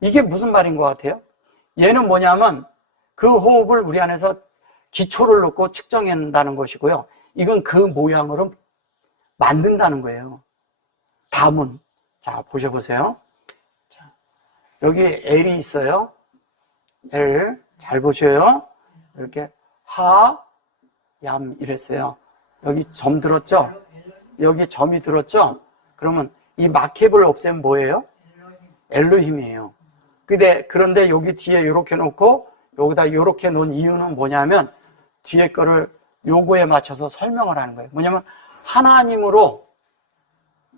이게 무슨 말인 것 같아요? 얘는 뭐냐면 그 호흡을 우리 안에서 기초를 놓고 측정한다는 것이고요. 이건 그 모양으로 만든다는 거예요. 담은. 자, 보셔보세요. 자, 여기 L이 있어요. L. 잘 보셔요. 이렇게 얌 이랬어요. 여기 점 들었죠? 여기 점이 들었죠? 그러면 이 마켓을 없애면 뭐예요? 엘로힘이에요. 그런데 여기 뒤에 이렇게 놓고 여기다 이렇게 놓은 이유는 뭐냐면 뒤에 거를 요거에 맞춰서 설명을 하는 거예요. 뭐냐면 하나님으로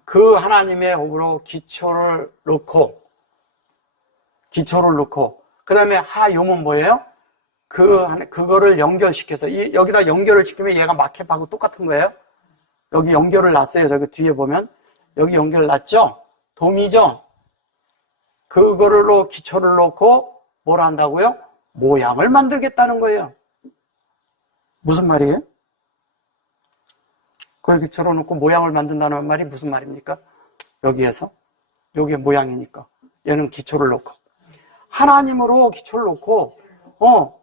그 하나님의 호흡으로 기초를 놓고 그 다음에 하요는 뭐예요? 그거를 연결시켜서 여기다 연결을 시키면 얘가 마켓하고 똑같은 거예요. 여기 연결을 놨어요. 저기 뒤에 보면 여기 연결 놨죠? 돔이죠? 그거로 기초를 놓고 뭘 한다고요? 모양을 만들겠다는 거예요. 무슨 말이에요? 그걸 기초로 놓고 모양을 만든다는 말이 무슨 말입니까? 여기에서 여기에 모양이니까 얘는 기초를 놓고 하나님으로 기초를 놓고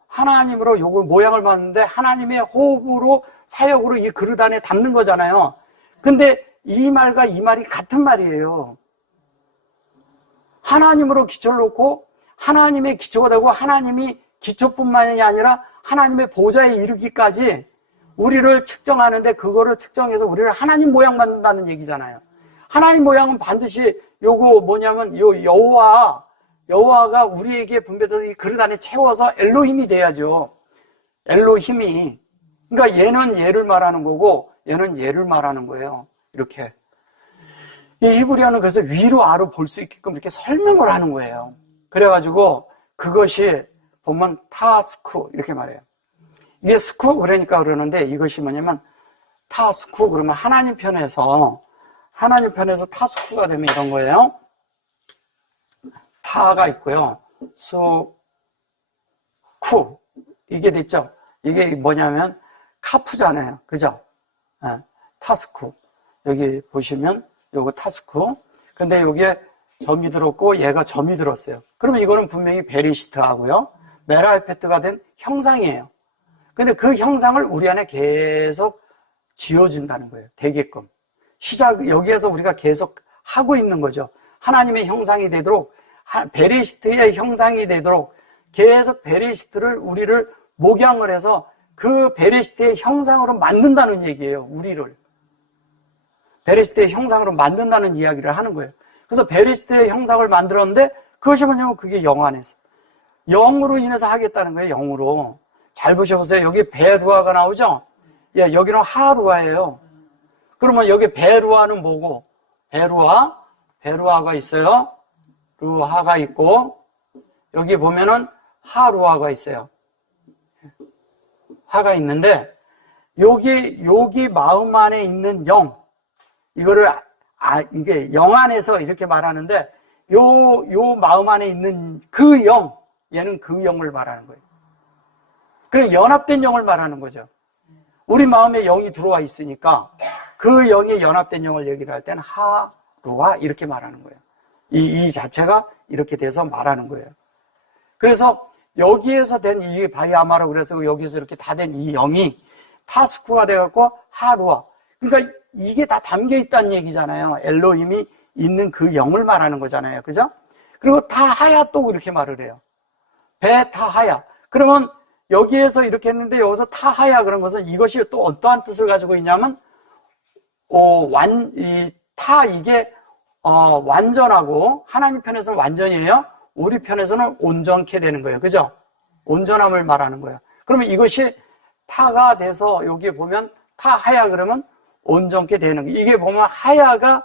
하나님으로 요걸 모양을 만드는데 하나님의 호흡으로 사역으로 이 그릇 안에 담는 거잖아요. 근데 이 말과 이 말이 같은 말이에요. 하나님으로 기초를 놓고 하나님의 기초가 되고 하나님이 기초뿐만이 아니라 하나님의 보좌에 이르기까지 우리를 측정하는데 그거를 측정해서 우리를 하나님 모양 만든다는 얘기잖아요. 하나님 모양은 반드시 요거 뭐냐면 여호와가 우리에게 분배돼서 이 그릇 안에 채워서 엘로힘이 돼야죠. 엘로힘이. 그러니까 얘는 얘를 말하는 거고 얘는 얘를 말하는 거예요. 이렇게. 이 히브리어는 그래서 위로 아로 볼 수 있게끔 이렇게 설명을 하는 거예요. 그래가지고 그것이 보면 타스쿠 이렇게 말해요. 이게 스쿠 그러니까 그러는데 이것이 뭐냐면 타스쿠 그러면 하나님 편에서 타스쿠가 되면 이런 거예요. 타가 있고요. 쿠 이게 됐죠. 이게 뭐냐면 카프잖아요. 그죠? 타스쿠. 여기 보시면 요거 타스쿠. 근데 여기에 점이 들었고 얘가 점이 들었어요. 그러면 이거는 분명히 베리시트하고요. 메라이페트가 된 형상이에요. 근데 그 형상을 우리 안에 계속 지어준다는 거예요. 되게끔. 여기에서 우리가 계속 하고 있는 거죠. 하나님의 형상이 되도록, 베리시트의 형상이 되도록 계속 베리시트를 우리를 목양을 해서 그 베리시트의 형상으로 만든다는 얘기예요. 우리를. 베리시트의 형상으로 만든다는 이야기를 하는 거예요. 그래서 베리시트의 형상을 만들었는데 그것이 뭐냐면 그게 영 안에서. 영으로 인해서 하겠다는 거예요. 영으로. 잘 보셔보세요. 여기 베루아가 나오죠? 예, 여기는 하루아예요. 그러면 여기 베루아는 뭐고? 베루아가 있어요. 루하가 있고, 여기 보면은 하루아가 있어요. 하가 있는데, 여기 마음 안에 있는 영, 이거를, 이게 영 안에서 이렇게 말하는데, 요 마음 안에 있는 그 영, 얘는 그 영을 말하는 거예요. 그래, 연합된 영을 말하는 거죠. 우리 마음에 영이 들어와 있으니까, 그 영이 연합된 영을 얘기를 할 때는 하루아, 이렇게 말하는 거예요. 이 자체가 이렇게 돼서 말하는 거예요. 그래서 여기에서 된 이 바이아마로 그래서 여기서 이렇게 다 된 이 영이 타스쿠가 돼갖고 하루아. 그러니까 이게 다 담겨 있다는 얘기잖아요. 엘로힘이 있는 그 영을 말하는 거잖아요. 그죠? 그리고 타하야 또 이렇게 말을 해요. 베타하야. 그러면 여기에서 이렇게 했는데 여기서 타하야 그런 것은 이것이 또 어떠한 뜻을 가지고 있냐면, 이게 완전하고 하나님 편에서는 완전이에요. 우리 편에서는 온전케 되는 거예요. 그죠? 온전함을 말하는 거예요. 그러면 이것이 타가 돼서 여기에 보면 타하야 그러면 온전케 되는 거예요. 이게 보면 하야가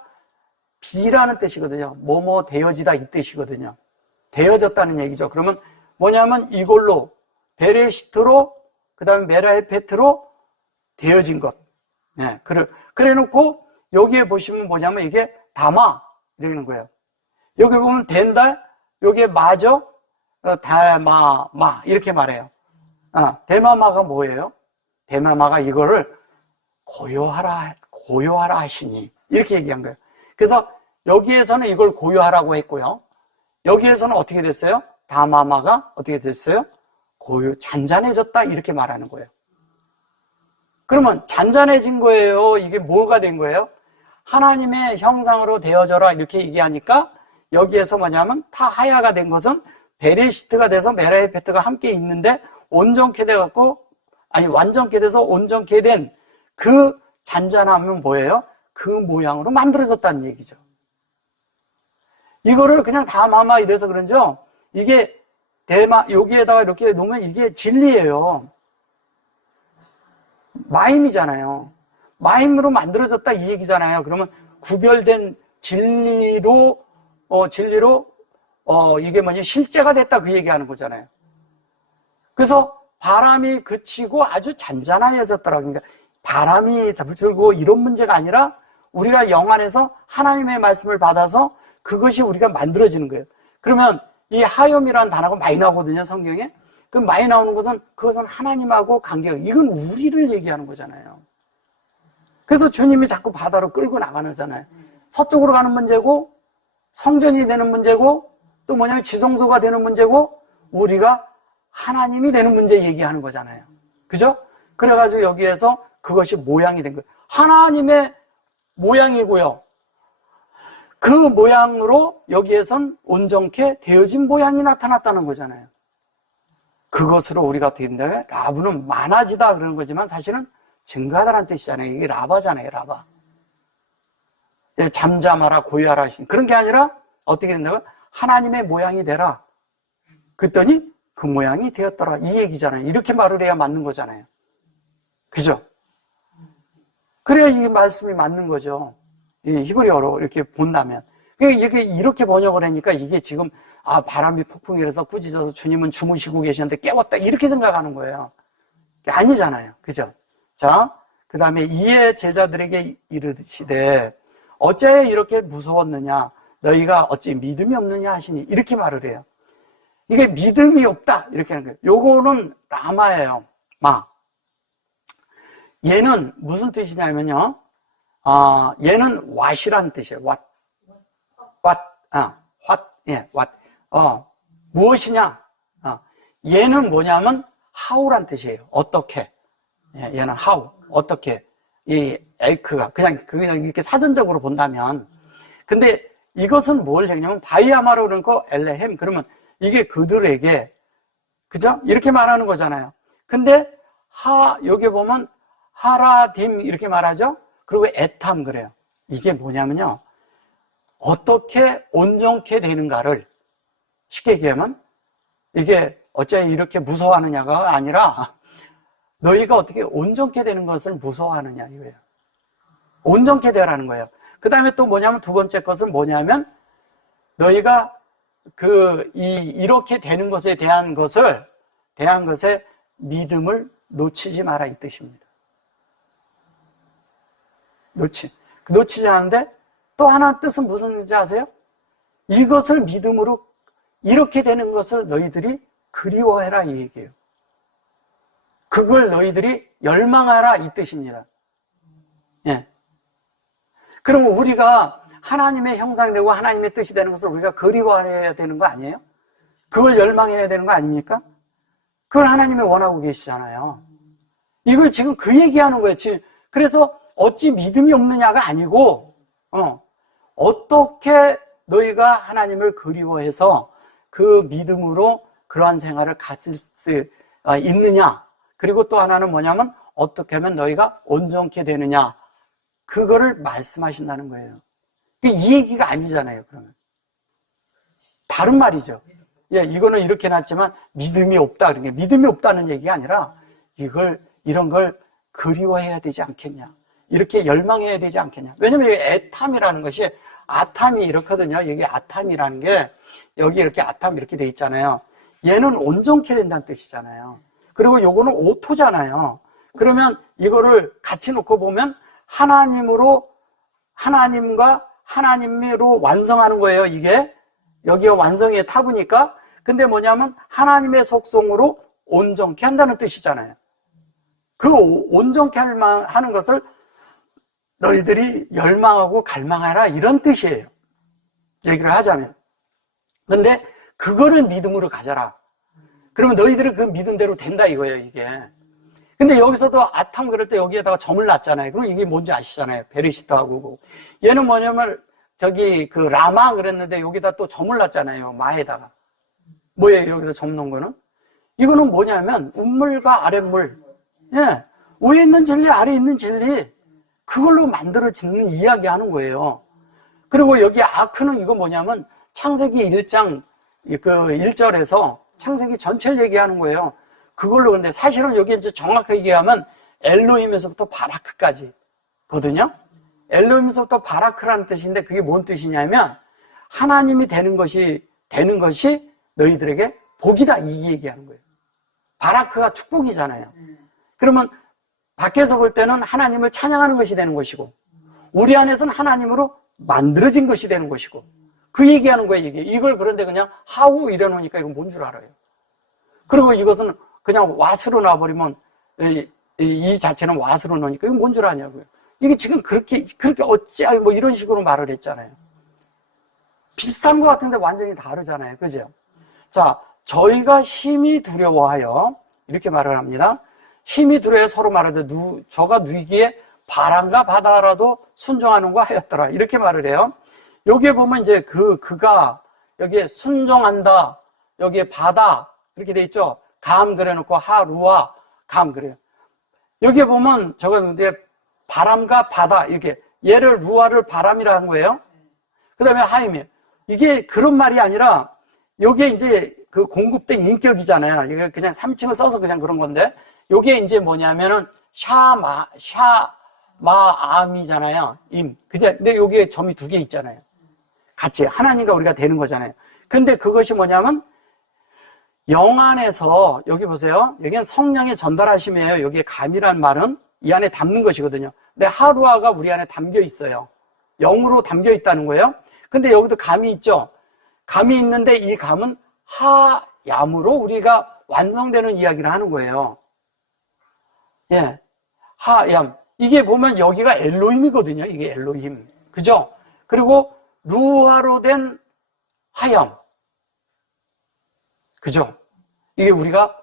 비라는 뜻이거든요. 뭐뭐 되어지다 이 뜻이거든요. 되어졌다는 얘기죠. 그러면 뭐냐면 이걸로 베레시트로 그다음에 메라헤페트로 되어진 것. 네, 그래 놓고 여기에 보시면 뭐냐면 이게 다마 이러는 거예요. 여기 보면 된다. 여기에 마저 대마마 이렇게 말해요. 대마마가 뭐예요? 대마마가 이거를 고요하라 하시니 이렇게 얘기한 거예요. 그래서 여기에서는 이걸 고요하라고 했고요. 여기에서는 어떻게 됐어요? 다마마가 어떻게 됐어요? 잔잔해졌다 이렇게 말하는 거예요. 그러면 잔잔해진 거예요? 이게 뭐가 된 거예요? 하나님의 형상으로 되어져라 이렇게 얘기하니까 여기에서 뭐냐면 타하야가 된 것은 베레시트가 돼서 메라헤페트가 함께 있는데 온전케 돼갖고 완전케 돼서 온전케 된 그 잔잔함은 뭐예요? 그 모양으로 만들어졌다는 얘기죠. 이거를 그냥 다마마 이래서 그런죠. 이게 여기에다가 이렇게 놓으면 이게 진리예요. 마임이잖아요. 마임으로 만들어졌다 이 얘기잖아요. 그러면 구별된 진리로 이게 뭐냐 실제가 됐다 그 얘기하는 거잖아요. 그래서 바람이 그치고 아주 잔잔해졌더라. 그러니까 바람이 불고 이런 문제가 아니라 우리가 영 안에서 하나님의 말씀을 받아서 그것이 우리가 만들어지는 거예요. 그러면 이 하염이라는 단어가 많이 나오거든요, 성경에. 그 많이 나오는 것은 그것은 하나님하고 관계가 이건 우리를 얘기하는 거잖아요. 그래서 주님이 자꾸 바다로 끌고 나가는 거잖아요. 서쪽으로 가는 문제고 성전이 되는 문제고 또 뭐냐면 지성소가 되는 문제고 우리가 하나님이 되는 문제 얘기하는 거잖아요. 그죠? 그래가지고 여기에서 그것이 모양이 된 거예요. 하나님의 모양이고요. 그 모양으로 여기에선 온전케 되어진 모양이 나타났다는 거잖아요. 그것으로 우리가 어떻게 된다고요? 라브는 많아지다 그러는 거지만 사실은 증가하다는 뜻이잖아요. 이게 라바잖아요, 라바. 잠잠하라, 고요하라 하신 그런 게 아니라 어떻게 된다고요? 하나님의 모양이 되라. 그랬더니 그 모양이 되었더라. 이 얘기잖아요. 이렇게 말을 해야 맞는 거잖아요. 그죠? 그래야 이 말씀이 맞는 거죠. 이 히브리어로 이렇게 본다면. 이렇게 번역을 하니까 이게 지금 바람이 폭풍이 일어서 꾸짖어서 주님은 주무시고 계시는데 깨웠다 이렇게 생각하는 거예요. 아니잖아요. 그죠? 자, 그 다음에 이에 제자들에게 이르시되 어찌하여 이렇게 무서웠느냐 너희가 어찌 믿음이 없느냐 하시니 이렇게 말을 해요. 이게 믿음이 없다 이렇게 하는 거예요. 요거는 라마예요. 마. 얘는 무슨 뜻이냐면요. 얘는 왓이라는 뜻이에요. 왓. 예, what, 무엇이냐? 얘는 뭐냐면 how란 뜻이에요. 어떻게. 예, 얘는 how, 어떻게. 이 엘크가 그냥 이렇게 사전적으로 본다면. 근데 이것은 뭘 얘기냐면 바이아마로 그러니까 엘레헴. 그러면 이게 그들에게, 그죠? 이렇게 말하는 거잖아요. 근데 여기 보면 하라딤 이렇게 말하죠? 그리고 에탐 그래요. 이게 뭐냐면요. 어떻게 온전케 되는가를 쉽게 얘기하면 이게 어째 이렇게 무서워하느냐가 아니라 너희가 어떻게 온전케 되는 것을 무서워하느냐 이거예요. 온전케 되라는 거예요. 그 다음에 또 뭐냐면 두 번째 것은 뭐냐면 너희가 이렇게 되는 것에 대한 것에 믿음을 놓치지 마라 이 뜻입니다. 놓치지 않는데 또 하나 뜻은 무슨 뜻인지 아세요? 이것을 믿음으로 이렇게 되는 것을 너희들이 그리워해라 이 얘기예요. 그걸 너희들이 열망하라 이 뜻입니다. 예. 그러면 우리가 하나님의 형상되고 하나님의 뜻이 되는 것을 우리가 그리워해야 되는 거 아니에요? 그걸 열망해야 되는 거 아닙니까? 그걸 하나님이 원하고 계시잖아요. 이걸 지금 그 얘기하는 거예요. 그래서 어찌 믿음이 없느냐가 아니고 어떻게 너희가 하나님을 그리워해서 그 믿음으로 그러한 생활을 가질 수 있느냐. 그리고 또 하나는 뭐냐면 어떻게 하면 너희가 온전케 되느냐. 그거를 말씀하신다는 거예요. 이 얘기가 아니잖아요, 그러면. 다른 말이죠. 예, 이거는 이렇게 놨지만 믿음이 없다. 그런 게 믿음이 없다는 얘기가 아니라 이런 걸 그리워해야 되지 않겠냐. 이렇게 열망해야 되지 않겠냐. 왜냐면 여기 애탐이라는 것이 아탐이 이렇거든요. 여기 아탐이라는 게 여기 이렇게 아탐 이렇게 돼 있잖아요. 얘는 온전케 된다는 뜻이잖아요. 그리고 요거는 오토잖아요. 그러면 이거를 같이 놓고 보면 하나님과 하나님으로 완성하는 거예요. 이게 여기가 완성의 타부니까. 근데 뭐냐면 하나님의 속성으로 온전케 한다는 뜻이잖아요. 그 온전케 하는 것을 너희들이 열망하고 갈망하라 이런 뜻이에요. 얘기를 하자면. 근데 그거를 믿음으로 가져라. 그러면 너희들은 그 믿음대로 된다 이거예요, 이게. 근데 여기서도 아탐 그럴 때 여기에다가 점을 놨잖아요. 그럼 이게 뭔지 아시잖아요. 베르시트하고. 얘는 뭐냐면 라마 그랬는데 여기다 또 점을 놨잖아요. 마에다가. 뭐예요, 여기서 점 놓은 거는? 이거는 뭐냐면 우물과 아랫물. 예. 위에 있는 진리, 아래에 있는 진리. 그걸로 만들어 짓는 이야기 하는 거예요. 그리고 여기 아크는 이거 뭐냐면 창세기 1장 1절에서 창세기 전체를 얘기하는 거예요. 그걸로. 근데 사실은 여기 이제 정확하게 얘기하면 엘로힘에서부터 바라크까지 거든요. 엘로힘에서부터 바라크라는 뜻인데 그게 뭔 뜻이냐면 하나님이 되는 것이 너희들에게 복이다 이 얘기하는 거예요. 바라크가 축복이잖아요. 그러면 밖에서 볼 때는 하나님을 찬양하는 것이 되는 것이고 우리 안에서는 하나님으로 만들어진 것이 되는 것이고 그 얘기하는 거예요. 이걸 그런데 그냥 하우 이래놓으니까 이건 뭔 줄 알아요. 그리고 이것은 그냥 왓으로 놔버리면 이 자체는 왓으로 놓으니까 이건 뭔 줄 아냐고요. 이게 지금 그렇게 어찌 뭐 이런 식으로 말을 했잖아요. 비슷한 것 같은데 완전히 다르잖아요. 그죠? 자, 저희가 심히 두려워하여 이렇게 말을 합니다. 심히 두려워 서로 말하되 저가 누이기에 바람과 바다라도 순종하는 거 하였더라. 이렇게 말을 해요. 여기에 보면 이제 그가 여기에 순종한다. 여기에 바다 이렇게 돼 있죠. 감 그래놓고 하루와 감 그래요. 여기에 보면 저거 근데 바람과 바다 이렇게 얘를 루아를 바람이라 한 거예요. 그 다음에 하임이에요. 이게 그런 말이 아니라 여기에 이제 그 공급된 인격이잖아요. 이게 그냥 3층을 써서 그냥 그런 건데 요게 이제 뭐냐면은 샤마암이잖아요. 근데 여기에 점이 2개 있잖아요. 같이 하나님과 우리가 되는 거잖아요. 근데 그것이 뭐냐면 영 안에서 여기 보세요. 여기는 성령의 전달하심이에요. 여기에 감이란 말은 이 안에 담는 것이거든요. 근데 하루아가 우리 안에 담겨 있어요. 영으로 담겨 있다는 거예요. 근데 여기도 감이 있죠. 감이 있는데 이 감은 하얌으로 우리가 완성되는 이야기를 하는 거예요. 예, 하얌. 이게 보면 여기가 엘로힘이거든요. 이게 엘로힘. 그죠? 그리고 루아로 된 하염. 그죠? 이게 우리가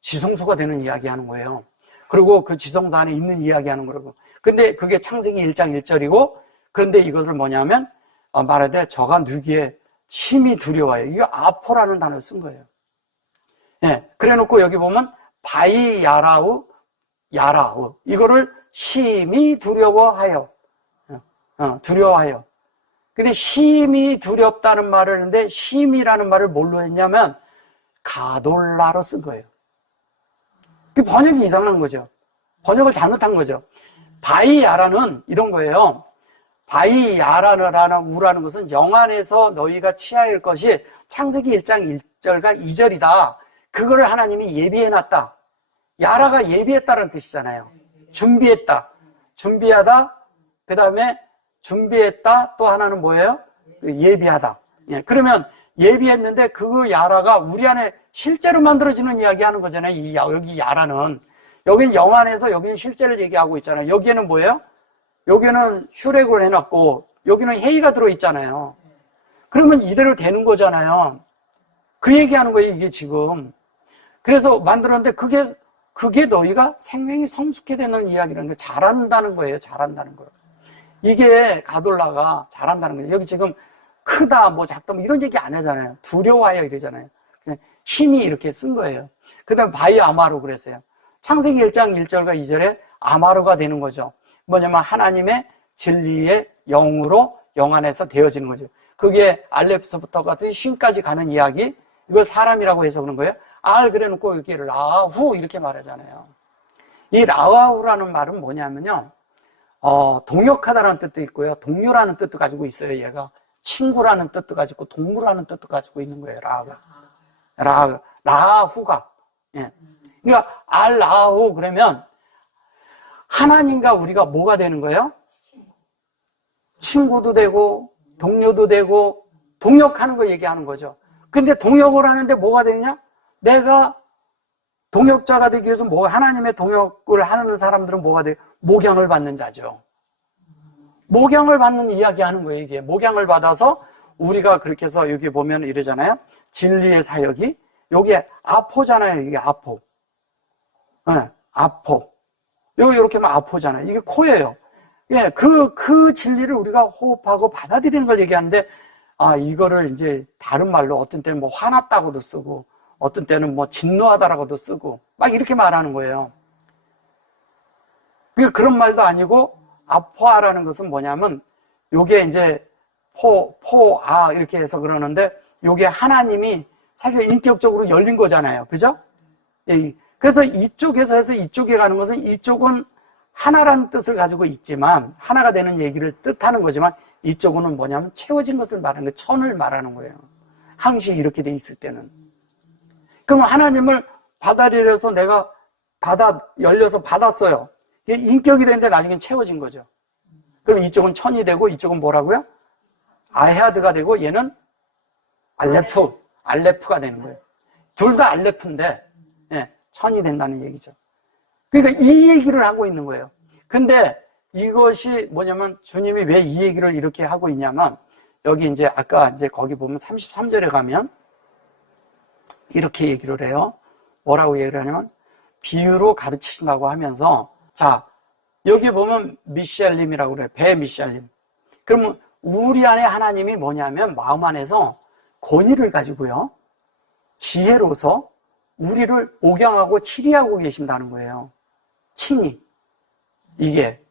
지성소가 되는 이야기 하는 거예요. 그리고 그 지성소 안에 있는 이야기 하는 거라고. 근데 그게 창세기 1장 1절이고, 그런데 이것을 뭐냐면, 말하되 저가 누기에 심히 두려워요. 이거 아포라는 단어를 쓴 거예요. 예. 그래 놓고 여기 보면, 바이 야라우, 이거를 심히 두려워하여. 두려워하여. 근데 심히 두렵다는 말을 했는데, 심이라는 말을 뭘로 했냐면, 가돌라로 쓴 거예요. 그 번역이 이상한 거죠. 번역을 잘못한 거죠. 바이야라는 이런 거예요. 바이야라는 우라는 것은 영안에서 너희가 취하일 것이 창세기 1장 1절과 2절이다. 그거를 하나님이 예비해놨다. 야라가 예비했다는 뜻이잖아요. 준비했다. 준비하다. 그 다음에 준비했다. 또 하나는 뭐예요? 예비하다. 예, 그러면 예비했는데 그 야라가 우리 안에 실제로 만들어지는 이야기 하는 거잖아요. 여기 야라는. 여기는 영안에서 여기는 실제를 얘기하고 있잖아요. 여기에는 뭐예요? 여기는 슈렉을 해놨고 여기는 헤이가 들어있잖아요. 그러면 이대로 되는 거잖아요. 그 얘기하는 거예요, 이게 지금. 그래서 만들었는데 그게 너희가 생명이 성숙해 되는 이야기라는 거, 잘한다는 거예요. 잘한다는 거예요. 이게 가돌라가 잘한다는 거예요. 여기 지금 크다, 뭐 작다, 뭐 이런 얘기 안 하잖아요. 두려워하여 이러잖아요. 그냥 힘이 이렇게 쓴 거예요. 그 다음에 바이 아마로 그랬어요. 창세기 1장 1절과 2절에 아마로가 되는 거죠. 뭐냐면 하나님의 진리의 영으로 영안에서 되어지는 거죠. 그게 알렙서부터 같은 쉰까지 가는 이야기, 이걸 사람이라고 해서 그런 거예요. 그래 놓고 이렇게 라후 이렇게 말하잖아요. 이 라와후라는 말은 뭐냐면요. 동역하다라는 뜻도 있고요. 동료라는 뜻도 가지고 있어요, 얘가. 친구라는 뜻도 가지고 동무라는 뜻도 가지고 있는 거예요. 라후가. 예. 그러니까 알라후 그러면 하나님과 우리가 뭐가 되는 거예요? 친구도 되고 동료도 되고 동역하는 거 얘기하는 거죠. 근데 동역을 하는데 뭐가 되느냐? 내가 동역자가 되기 위해서 하나님의 동역을 하는 사람들은 뭐가 돼요? 목양을 받는 자죠. 목양을 받는 이야기 하는 거예요, 이게. 목양을 받아서 우리가 그렇게 해서 여기 보면 이러잖아요. 진리의 사역이. 여기 아포잖아요, 이게 아포. 네, 아포. 여기 이렇게 하면 아포잖아요. 이게 코예요. 예, 그 진리를 우리가 호흡하고 받아들이는 걸 얘기하는데, 이거를 이제 다른 말로 어떤 때는 뭐 화났다고도 쓰고, 어떤 때는 뭐 진노하다라고도 쓰고, 막 이렇게 말하는 거예요. 그런 말도 아니고, 아포아라는 것은 뭐냐면, 요게 이제 이렇게 해서 그러는데, 요게 하나님이 사실 인격적으로 열린 거잖아요. 그죠? 예, 그래서 이쪽에서 해서 이쪽에 가는 것은 이쪽은 하나라는 뜻을 가지고 있지만, 하나가 되는 얘기를 뜻하는 거지만, 이쪽은 뭐냐면 채워진 것을 말하는 거예요. 천을 말하는 거예요. 항시 이렇게 돼 있을 때는. 그럼 하나님을 받아들여서 내가 열려서 받았어요. 이게 인격이 되는데 나중엔 채워진 거죠. 그럼 이쪽은 천이 되고 이쪽은 뭐라고요? 아헤아드가 되고 얘는 알레프가 되는 거예요. 둘 다 알레프인데 예, 천이 된다는 얘기죠. 그러니까 이 얘기를 하고 있는 거예요. 근데 이것이 뭐냐면 주님이 왜 이 얘기를 이렇게 하고 있냐면 여기 이제 아까 이제 거기 보면 33절에 가면 이렇게 얘기를 해요. 뭐라고 얘기를 하냐면 비유로 가르치신다고 하면서 자, 여기 보면 미샬림이라고 그래요. 배 미샬림. 그러면 우리 안에 하나님이 뭐냐면 마음 안에서 권위를 가지고요. 지혜로서 우리를 목양하고 치리하고 계신다는 거예요. 친히. 이게.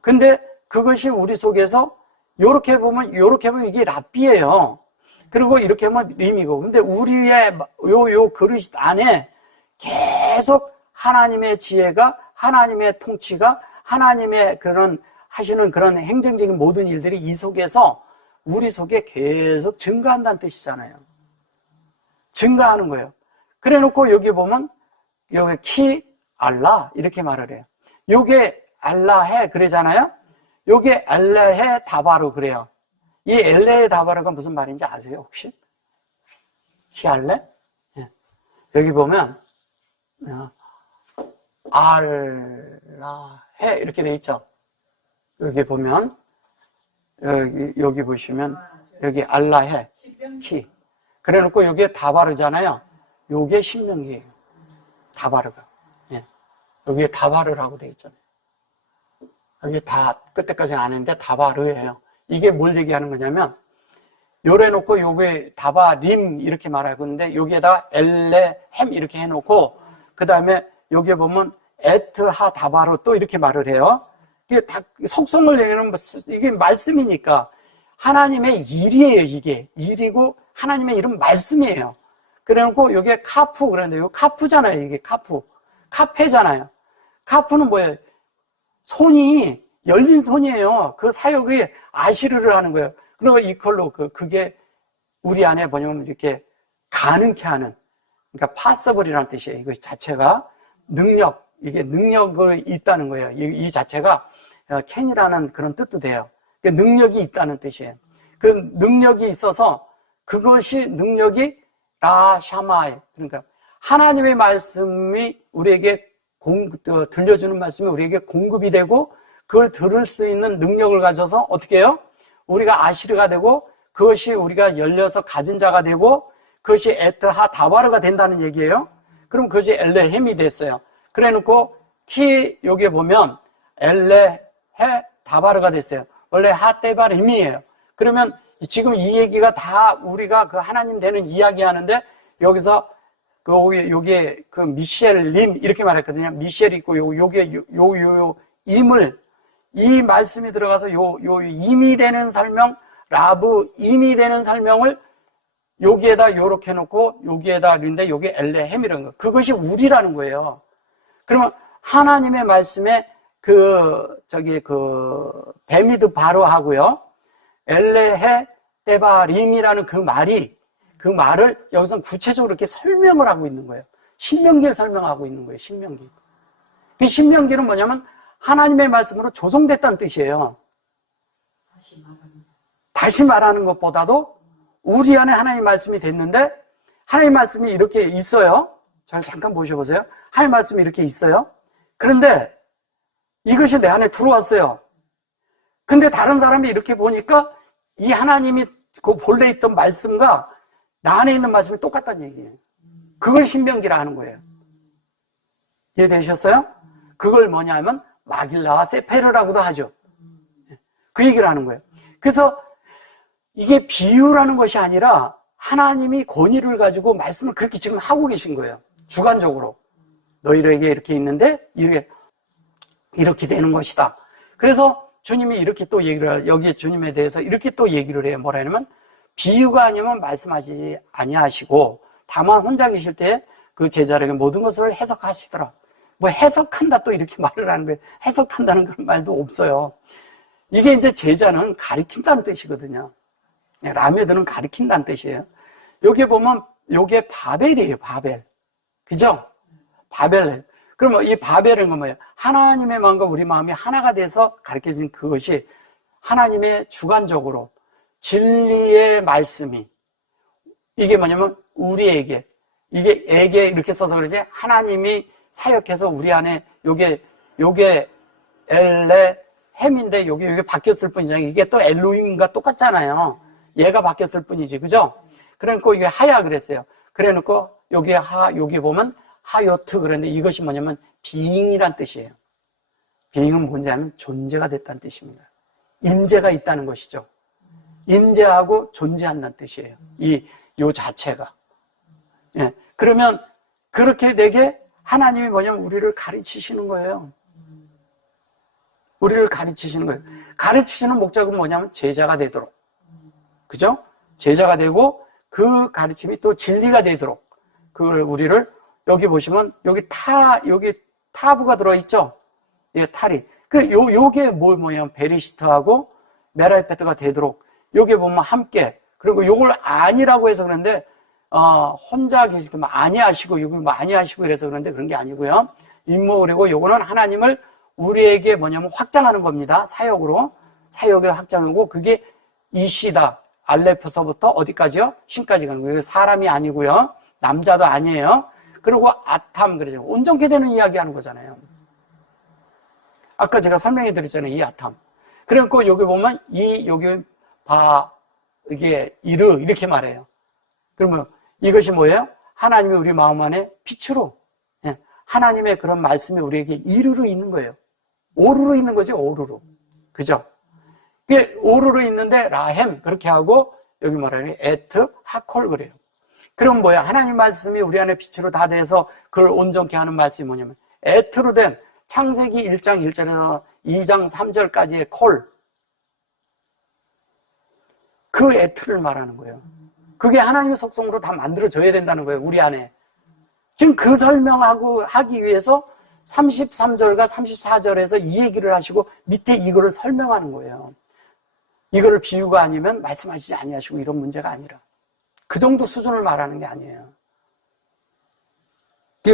근데 그것이 우리 속에서 요렇게 보면 이게 랍비예요. 그리고 이렇게 하면 림이고. 근데 우리의 요 그릇 안에 계속 하나님의 지혜가, 하나님의 통치가, 하나님의 그런 하시는 그런 행정적인 모든 일들이 이 속에서 우리 속에 계속 증가한다는 뜻이잖아요. 증가하는 거예요. 그래 놓고 여기 보면 여기 키 알라 이렇게 말을 해요. 요게 알라해 그러잖아요. 요게 엘레해 다바로 그래요. 이 엘레해 다바로가 무슨 말인지 아세요 혹시? 히알레? 예. 여기 보면 알라해 이렇게 돼 있죠. 여기 보면 여기 보시면 여기 알라해 키 그래 놓고 여기에 다바르잖아요. 요게 신명기예요. 다바르가. 예. 여기에 다바르라고 되어 있잖아요. 여기 다 끝에까지는 안 했는데 다바르예요. 이게 뭘 얘기하는 거냐면 요래 놓고 요게 다바림 이렇게 말하고 있는데 여기에다가 엘레햄 이렇게 해놓고 그 다음에 여기에 보면 에트하 다바르 또 이렇게 말을 해요. 이게 다 속성을 얘기하는 이게 말씀이니까 하나님의 일이에요. 이게 일이고 하나님의 일은 말씀이에요. 그래놓고 여기에 카푸 그러는데 요 카푸잖아요. 이게 카푸 카페잖아요. 카푸는 뭐예요? 손이 열린 손이에요. 그 사역의 아시르를 하는 거예요. 그리고 이컬로 그게 우리 안에 뭐냐면 이렇게 가능케 하는, 그러니까 passable이라는 뜻이에요. 이거 자체가 능력, 이게 능력이 있다는 거예요. 이 자체가 can이라는 그런 뜻도 돼요. 능력이 있다는 뜻이에요. 그 능력이 있어서 그것이 능력이 라샤마에, 그러니까 하나님의 말씀이 우리에게 들려주는 말씀이 우리에게 공급이 되고 그걸 들을 수 있는 능력을 가져서 어떻게 해요? 우리가 아시르가 되고 그것이 우리가 열려서 가진 자가 되고 그것이 에트하 다바르가 된다는 얘기예요. 그럼 그것이 엘레햄이 됐어요. 그래 놓고 키 여기에 보면 엘레헤 다바르가 됐어요. 원래 하테바림이에요. 그러면 지금 이 얘기가 다 우리가 그 하나님 되는 이야기 하는데 여기서 요게 그 미셸님 이렇게 말했거든요. 미셸이 있고 요게 임을 이 말씀이 들어가서 요 임이 되는 설명, 라브 임이 되는 설명을 여기에다 요렇게 놓고 여기에다 있는데 요게 엘레햄이라는 거. 그것이 우리라는 거예요. 그러면 하나님의 말씀에 베미드 바로 하고요. 엘레헤 테바림이라는 그 말을 여기서 구체적으로 이렇게 설명을 하고 있는 거예요. 신명기를 설명하고 있는 거예요. 신명기. 그 신명기는 뭐냐면 하나님의 말씀으로 조성됐다는 뜻이에요. 다시 말하는 것보다도 우리 안에 하나님의 말씀이 됐는데 하나님의 말씀이 이렇게 있어요. 잘 잠깐 보셔보세요. 하나님의 말씀이 이렇게 있어요. 그런데 이것이 내 안에 들어왔어요. 근데 다른 사람이 이렇게 보니까 이 하나님이 그 본래 있던 말씀과 나 안에 있는 말씀이 똑같다는 얘기예요. 그걸 신명기라 하는 거예요. 이해되셨어요? 그걸 뭐냐면 마길라 세페르라고도 하죠. 그 얘기를 하는 거예요. 그래서 이게 비유라는 것이 아니라 하나님이 권위를 가지고 말씀을 그렇게 지금 하고 계신 거예요. 주관적으로. 너희에게 이렇게 있는데 이렇게 되는 것이다. 그래서 주님이 이렇게 또 얘기를 해요. 여기에 주님에 대해서 이렇게 또 얘기를 해요. 뭐라 하냐면 비유가 아니면 말씀하지 아니하시고 다만 혼자 계실 때 그 제자에게 모든 것을 해석하시더라. 뭐 해석한다 또 이렇게 말을 하는데 해석한다는 그런 말도 없어요. 이게 이제 제자는 가리킨다는 뜻이거든요. 라메드는 가리킨다는 뜻이에요. 여기 보면 요게 바벨이에요. 바벨. 그죠? 바벨. 그러면 이 바벨은 뭐예요? 하나님의 마음과 우리 마음이 하나가 돼서 가르쳐진 그것이 하나님의 주관적으로 진리의 말씀이 이게 뭐냐면 우리에게 에게 이렇게 써서 그러지 하나님이 사역해서 우리 안에 요게 엘레햄인데 요게 바뀌었을 뿐이잖아요. 이게 또 엘로힘과 똑같잖아요. 얘가 바뀌었을 뿐이지. 그죠? 그러니까 이게 하야 그랬어요. 그래 놓고 여기 보면 하요트 그랬는데 이것이 뭐냐면 비잉이란 뜻이에요. 비잉은 뭔지 아면 존재가 됐다는 뜻입니다. 임재가 있다는 것이죠. 임재하고 존재한다는 뜻이에요. 요 자체가. 예. 그러면 그렇게 되게 하나님이 뭐냐면 우리를 가르치시는 거예요. 우리를 가르치시는 거예요. 가르치시는 목적은 뭐냐면 제자가 되도록. 그죠? 제자가 되고 그 가르침이 또 진리가 되도록. 그걸 우리를 여기 보시면 여기 타부가 들어있죠? 예, 탈이. 요게 뭐냐면 베리시트하고 메라이페트가 되도록. 여기 보면 함께. 그리고 요걸 아니라고 해서 그런데 혼자 계시고 많이 하시고 여기 많이 하시고 그래서 그런데 그런 게 아니고요. 임목이고 요거는 하나님을 우리에게 뭐냐면 확장하는 겁니다. 사역의 확장하고 그게 이시다. 알레프서부터 어디까지요? 신까지 가는 거예요. 사람이 아니고요. 남자도 아니에요. 그리고 아탐 그러죠. 온전케 되는 이야기 하는 거잖아요. 아까 제가 설명해 드렸잖아요. 이 아탐. 그리고 여기 보면 이게 이르 이렇게 말해요. 그러면 이것이 뭐예요? 하나님이 우리 마음 안에 빛으로, 예, 하나님의 그런 말씀이 우리에게 이르르 있는 거예요. 오르르 있는 거죠, 오르르. 그죠? 이게 오르르 있는데 라햄 그렇게 하고 여기 뭐라니 에트 하콜 그래요. 그럼 뭐야? 하나님 말씀이 우리 안에 빛으로 다 돼서 그걸 온전케 하는 말씀이 뭐냐면 에트로 된 창세기 1장 1절에서 2장 3절까지의 콜, 그 에트를 말하는 거예요. 그게 하나님의 속성으로 다 만들어져야 된다는 거예요, 우리 안에. 지금 그 설명하고 하기 위해서 33절과 34절에서 이 얘기를 하시고 밑에 이거를 설명하는 거예요. 이거를 비유가 아니면 말씀하시지 아니하시고 이런 문제가 아니라 그 정도 수준을 말하는 게 아니에요.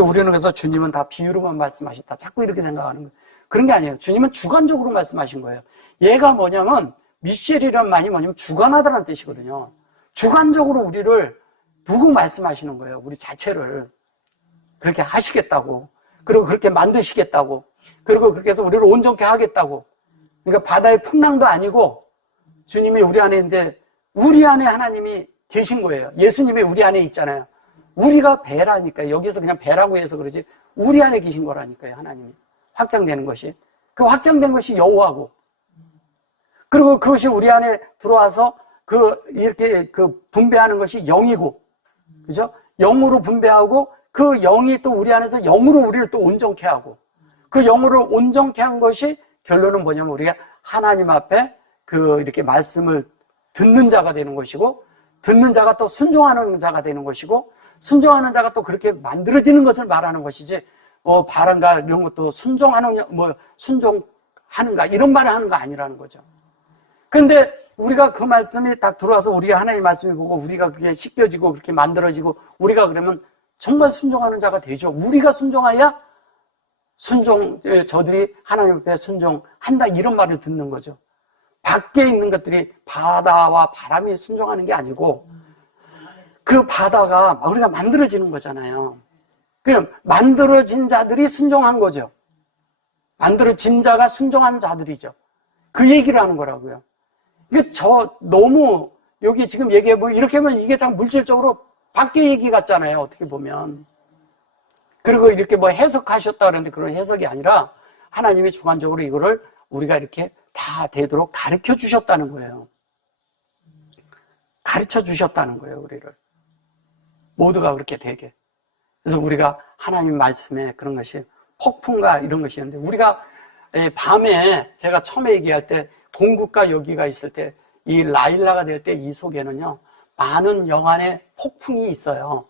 우리는 그래서 주님은 다 비유로만 말씀하셨다, 자꾸 이렇게 생각하는 거예요. 그런 게 아니에요. 주님은 주관적으로 말씀하신 거예요. 얘가 뭐냐면 미셸이란 말이 뭐냐면 주관하다라는 뜻이거든요. 주관적으로 우리를 두고 말씀하시는 거예요. 우리 자체를 그렇게 하시겠다고, 그리고 그렇게 만드시겠다고, 그리고 그렇게 해서 우리를 온전케 하겠다고. 그러니까 바다의 풍랑도 아니고 주님이 우리 안에 있는데 우리 안에 하나님이 계신 거예요. 예수님이 우리 안에 있잖아요. 우리가 배라니까요. 여기에서 그냥 배라고 해서 그러지 우리 안에 계신 거라니까요. 하나님이 확장되는 것이, 그 확장된 것이 여호와고, 그리고 그것이 우리 안에 들어와서 이렇게 분배하는 것이 영이고, 그죠? 영으로 분배하고 그 영이 또 우리 안에서 영으로 우리를 또 온전케 하고, 그 영으로 온전케 한 것이 결론은 뭐냐면 우리가 하나님 앞에 이렇게 말씀을 듣는 자가 되는 것이고, 듣는 자가 또 순종하는 자가 되는 것이고, 순종하는 자가 또 그렇게 만들어지는 것을 말하는 것이지, 바란가 이런 것도 순종하는가 이런 말을 하는 거 아니라는 거죠. 근데 우리가 그 말씀이 딱 들어와서 우리가 하나님의 말씀을 보고 우리가 그게 씻겨지고 그렇게 만들어지고 우리가 그러면 정말 순종하는 자가 되죠. 우리가 순종해야 저들이 하나님 앞에 순종한다 이런 말을 듣는 거죠. 밖에 있는 것들이 바다와 바람이 순종하는 게 아니고 그 바다가 우리가 만들어지는 거잖아요. 그럼 만들어진 자들이 순종한 거죠. 만들어진 자가 순종한 자들이죠. 그 얘기를 하는 거라고요. 이게 너무 여기 지금 얘기해보면 이렇게 하면 이게 참 물질적으로 밖에 얘기 같잖아요. 어떻게 보면. 그리고 이렇게 해석하셨다 그러는데 그런 해석이 아니라 하나님이 주관적으로 이거를 우리가 이렇게 다 되도록 가르쳐 주셨다는 거예요. 가르쳐 주셨다는 거예요, 우리를. 모두가 그렇게 되게. 그래서 우리가 하나님 말씀에 그런 것이 폭풍과 이런 것이 있는데, 우리가 밤에 제가 처음에 얘기할 때 공국과 여기가 있을 때 이 라일라가 될 때 이 속에는요 많은 영안의 폭풍이 있어요.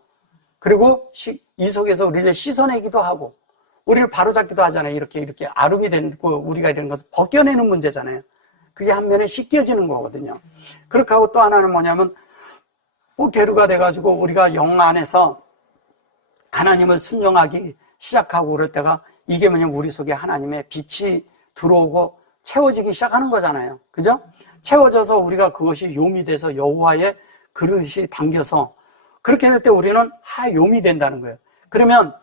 그리고 이 속에서 우리를 씻어내기도 하고 우리를 바로잡기도 하잖아요. 이렇게 아름이 되고 우리가 이런 것을 벗겨내는 문제잖아요. 그게 한 면에 씻겨지는 거거든요. 그렇게 하고 또 하나는 뭐냐면 게르가 돼가지고 우리가 영 안에서 하나님을 순종하기 시작하고 그럴 때가 이게 뭐냐면 우리 속에 하나님의 빛이 들어오고 채워지기 시작하는 거잖아요. 그죠? 채워져서 우리가 그것이 요미 돼서 여호와의 그릇이 담겨서 그렇게 될 때 우리는 하요미 된다는 거예요. 그러면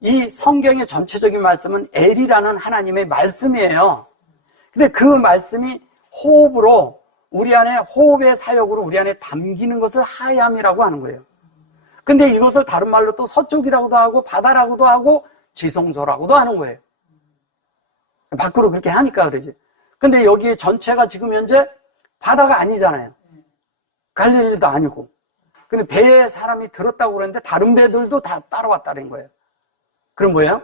이 성경의 전체적인 말씀은 엘이라는 하나님의 말씀이에요. 근데 그 말씀이 호흡으로 우리 안에 호흡의 사역으로 우리 안에 담기는 것을 하얌이라고 하는 거예요. 근데 이것을 다른 말로 또 서쪽이라고도 하고 바다라고도 하고 지성소라고도 하는 거예요. 밖으로 그렇게 하니까 그러지. 근데 여기 전체가 지금 현재 바다가 아니잖아요. 갈릴리도 아니고. 근데 배에 사람이 들었다고 그러는데 다른 배들도 다 따라왔다는 거예요. 그럼 뭐예요?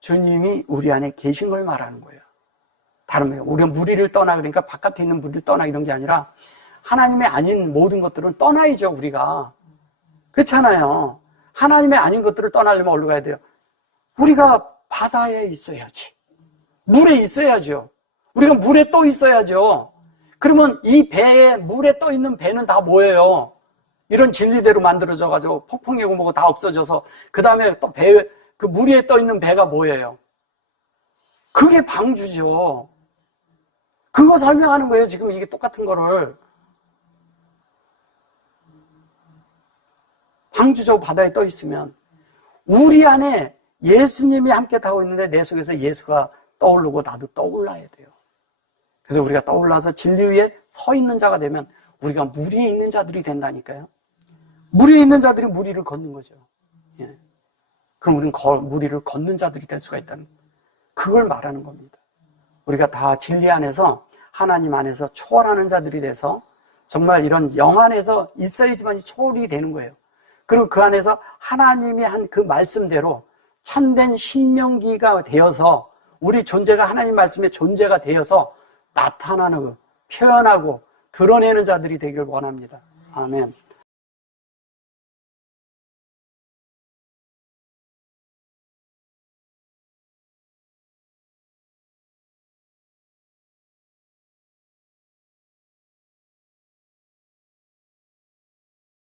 주님이 우리 안에 계신 걸 말하는 거예요. 다른 거예요. 우리가 무리를 떠나, 그러니까 바깥에 있는 무리를 떠나 이런 게 아니라 하나님의 아닌 모든 것들은 떠나야죠, 우리가. 그렇잖아요. 하나님의 아닌 것들을 떠나려면 어디로 가야 돼요? 우리가 바다에 있어야지. 물에 있어야죠. 우리가 물에 떠 있어야죠. 그러면 이 배에, 물에 떠 있는 배는 다 뭐예요? 이런 진리대로 만들어져가지고 폭풍이고 뭐고 다 없어져서 그 다음에 또 그 물 위에 떠 있는 배가 뭐예요? 그게 방주죠. 그거 설명하는 거예요. 지금 이게 똑같은 거를. 방주죠. 바다에 떠 있으면. 우리 안에 예수님이 함께 타고 있는데 내 속에서 예수가 떠오르고 나도 떠올라야 돼요. 그래서 우리가 떠올라서 진리 위에 서 있는 자가 되면 우리가 물 위에 있는 자들이 된다니까요. 무리에 있는 자들이 무리를 걷는 거죠. 예. 그럼 우리는 무리를 걷는 자들이 될 수가 있다는 거예요. 그걸 말하는 겁니다. 우리가 다 진리 안에서 하나님 안에서 초월하는 자들이 돼서 정말 이런 영 안에서 있어야지만 초월이 되는 거예요. 그리고 그 안에서 하나님이 한 그 말씀대로 참된 신명기가 되어서 우리 존재가 하나님 말씀의 존재가 되어서 나타나는, 표현하고 드러내는 자들이 되기를 원합니다. 아멘.